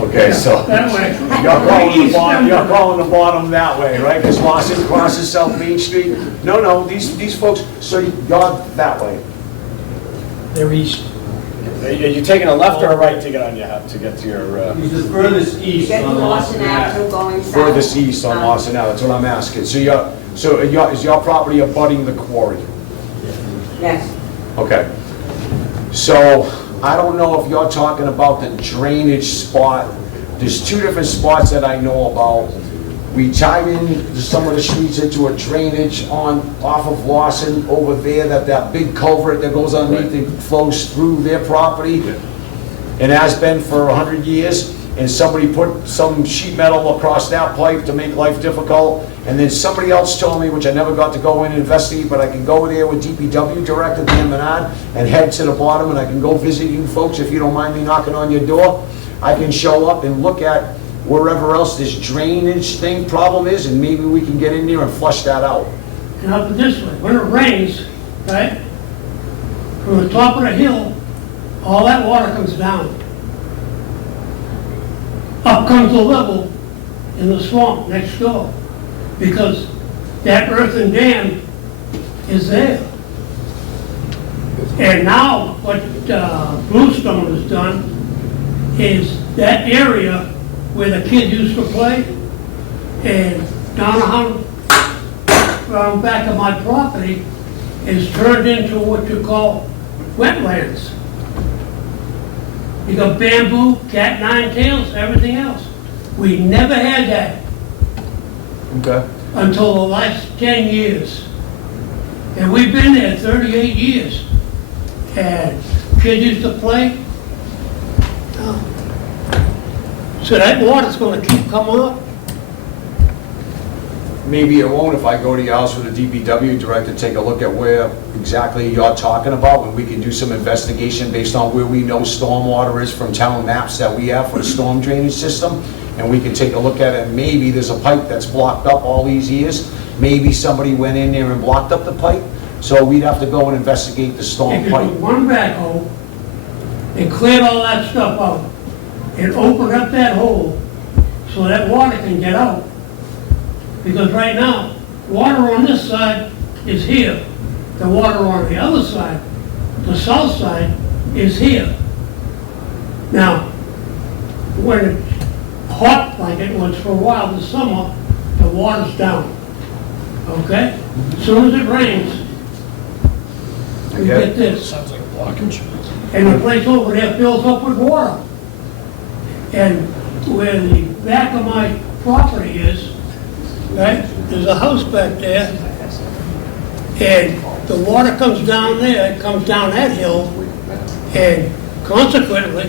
Okay, so That way. you're calling the bottom that way, right? Because Lawson crosses South Main Street? No, these folks, so you're that way. They're east. Are you taking a left or a right to get on to get to your? He's the furthest east Get to on Lawson Lawson Ave. Avenue going south. Furthest east on Lawson Ave, that's what I'm asking. So is your property abutting the quarry? Yes. Okay. So, I don't know if you're talking about the drainage spot. There's two different spots that I know about. We tied in some of the streets into a drainage off of Lawson over there, that big culvert that goes underneath and flows through their property. It has been for 100 years, and somebody put some sheet metal across that pipe to make life difficult, And then somebody else told me, which I never got to go in and investigate, but I can go there with DPW Director Dan Menard and head to the bottom, and I can go visit you folks if you don't mind me knocking on your door. I can show up and look at wherever else this drainage thing problem is, and maybe we can get in there and flush that out. And I'll put it this way, when it rains, right, from the top of the hill, all that water comes down. Up comes the level in the swamp next door, because that earthen dam is there. And now, what Bluestone has done is that area where the kids used to play, and down around back of my property, is turned into what you call wetlands. You got bamboo, cat nine tails, everything else. We never had that Okay. until the last 10 years. And we've been there 38 years. And kids used to play. So that water's gonna keep coming up. Maybe it won't if I go to your house with a DPW Director, take a look at where exactly you're talking about, and we can do some investigation based on where we know stormwater is from town maps that we have for the storm drainage system, and we can take a look at it. Maybe there's a pipe that's blocked up all these years. Maybe somebody went in there and blocked up the pipe, so we'd have to go and investigate the They storm could pipe. do one backhoe and clear all that stuff out and open up that hole so that water can get out. Because right now, water on this side is here. The water on the other side, the south side, is here. Now, when it's hot like it was for a while this summer, the water's down. Okay? As soon as it rains, we Yeah. get this. Sounds like a blockage. And the place over there fills up with water. And where the back of my property is, right, there's a house back there, and the water comes down there, it comes down that hill, and consequently,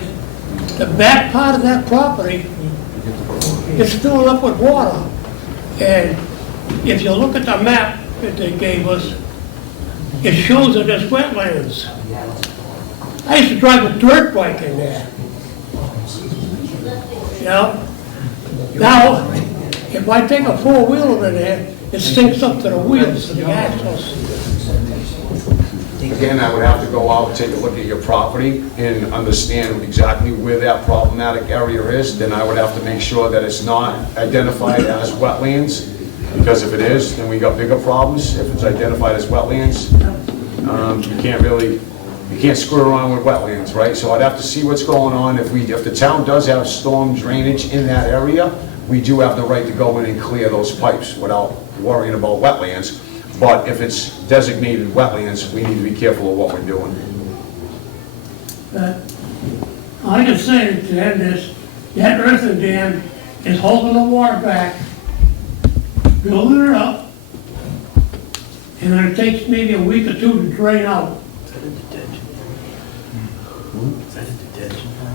the back part of that property is filled up with water. And if you look at the map that they gave us, it shows that there's wetlands. I used to drive a dirt bike in there. You know? Now, if I take a four-wheeler in there, it sinks up to the wheels, to the axles. Again, I would have to go out and take a look at your property and understand exactly where that problematic area is. Then I would have to make sure that it's not identified as wetlands, because if it is, then we got bigger problems. If it's identified as wetlands, you can't screw around with wetlands, right? So I'd have to see what's going on. If the town does have storm drainage in that area, we do have the right to go in and clear those pipes without worrying about wetlands. But if it's designated wetlands, we need to be careful of what we're doing. But I can say to end this, that earthen dam is holding the water back, building it up, and then it takes maybe a week or two to drain out.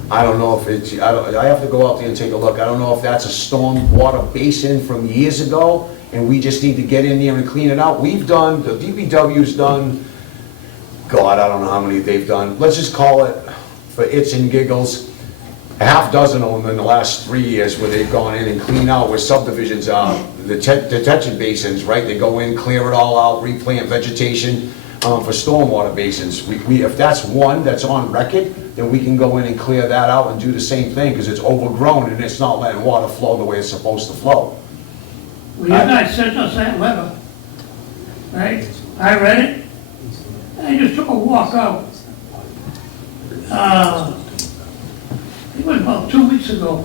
I don't know if it's, I have to go out there and take a look. I don't know if that's a storm water basin from years ago, and we just need to get in there and clean it out. We've done, the DPW's done, God, I don't know how many they've done. Let's just call it, for its and giggles, a half dozen of them in the last 3 years where they've gone in and cleaned out where subdivisions are, the detention basins, right? They go in, clear it all out, replant vegetation for stormwater basins. If that's one that's on record, then we can go in and clear that out and do the same thing, because it's overgrown and it's not letting water flow the way it's supposed to flow. Well, you guys sent us that letter, right? I read it. I just took a walk out. It was about 2 weeks ago.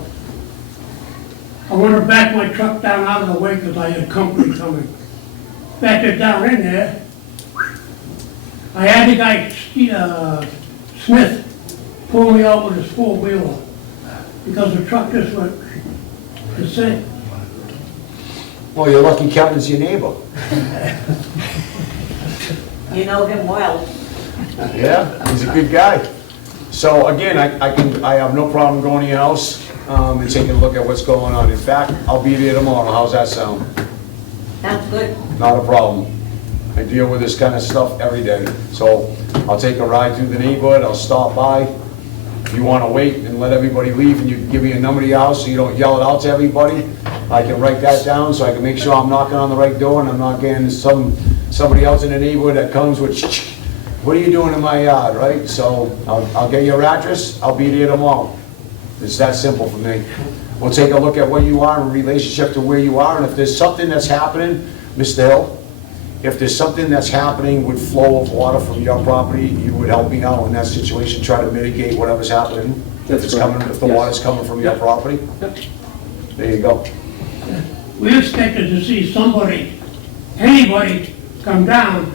I wanted to back my truck down out of the way because I had company coming. Backed it down in there. I had the guy, Smith, pull me out with his four-wheeler because the truck just went to sink. Well, you're lucky Kevin's your neighbor. You know him well. Yeah, he's a good guy. So again, I have no problem going to your house and taking a look at what's going on. In fact, I'll be there tomorrow. How's that sound? That's good. Not a problem. I deal with this kind of stuff every day. So I'll take a ride through the neighborhood, I'll stop by. If you want to wait and let everybody leave and you give me a number to your house so you don't yell it out to everybody, I can write that down so I can make sure I'm knocking on the right door and I'm not getting somebody else in the neighborhood that comes with, what are you doing in my yard, right? So I'll get your address, I'll be there tomorrow. It's that simple for me. We'll take a look at where you are in relationship to where you are, and if there's something that's happening, Mr. Hill, if there's something that's happening with flow of water from your property, you would help me out in that situation, try to mitigate whatever's happening. If it's coming, if the water's coming from your property. There you go. We expected to see somebody, anybody, come down,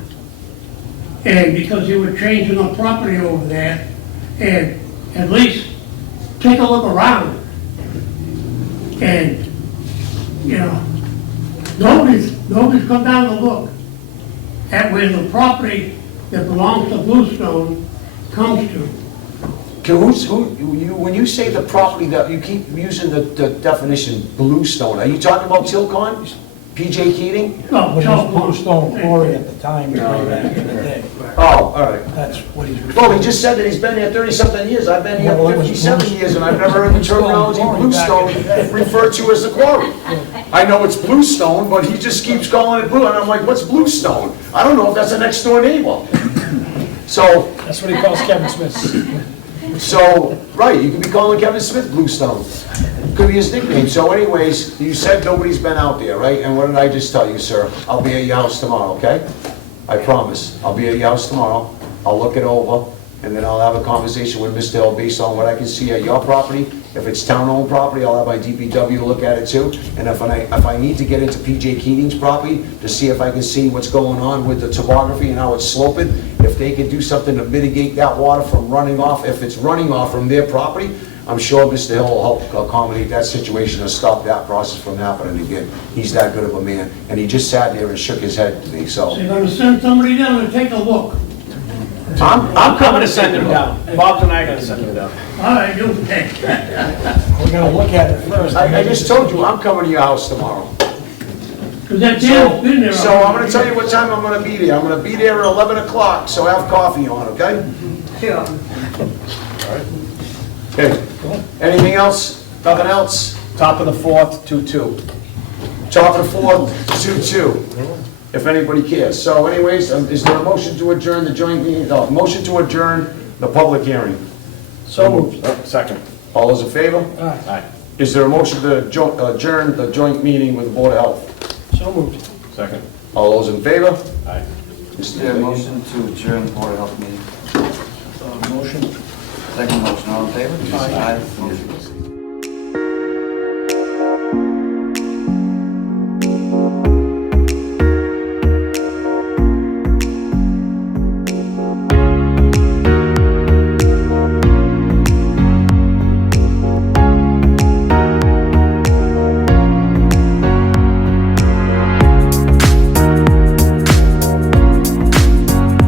and because they were changing the property over there, and at least take a look around. And, you know, nobody's come down to look at where the property that belongs to Bluestone comes to. When you say the property, that you keep using the definition Bluestone, are you talking about Tilcon? PJ Keating? No, Bluestone Quarry at the time, back in the day. Oh, all right. That's what he's referring Well, he just said that he's been here 30-something years. I've been here 57 years, and I've never heard the terminology Bluestone referred to as the quarry. I know it's Bluestone, but he just keeps calling it Blue, and I'm like, what's Bluestone? I don't know if that's a next-door neighbor. So, That's what he calls Kevin Smith. right, you could be calling Kevin Smith Bluestone. Could be his nickname. So anyways, you said nobody's been out there, right? And what did I just tell you, sir? I'll be at your house tomorrow, okay? I promise. I'll be at your house tomorrow. I'll look it over, and then I'll have a conversation with Mr. Hill based on what I can see at your property. If it's town-owned property, I'll have my DPW look at it too. And if I need to get into PJ Keating's property to see if I can see what's going on with the topography and how it's sloping, if they can do something to mitigate that water from running off, if it's running off from their property, I'm sure Mr. Hill will help accommodate that situation and stop that process from happening again. He's that good of a man. And he just sat there and shook his head to me, So so. you're gonna send somebody down to take a look. I'm coming to send him down. Bob's and I are gonna send him down. All right, you take. We're gonna look at it first. I just told you, I'm coming to your house tomorrow. Because that dam's been there. So I'm gonna tell you what time I'm gonna be there. I'm gonna be there at 11 o'clock, so have coffee on, okay? Sure. Okay. Anything else? Nothing else? Top of the fourth, 2-2. Top of the fourth, 2-2, if anybody cares. So anyways, is there a motion to adjourn the joint meeting? No, motion to adjourn the public hearing. So moved. Second. All those in favor? Aye. Is there a motion to adjourn the joint meeting with the Board of Health? So moved. Second. All those in favor? Aye. Is there a motion to adjourn the Board of Health meeting? Motion. Second motion, all in favor? Aye. Motion.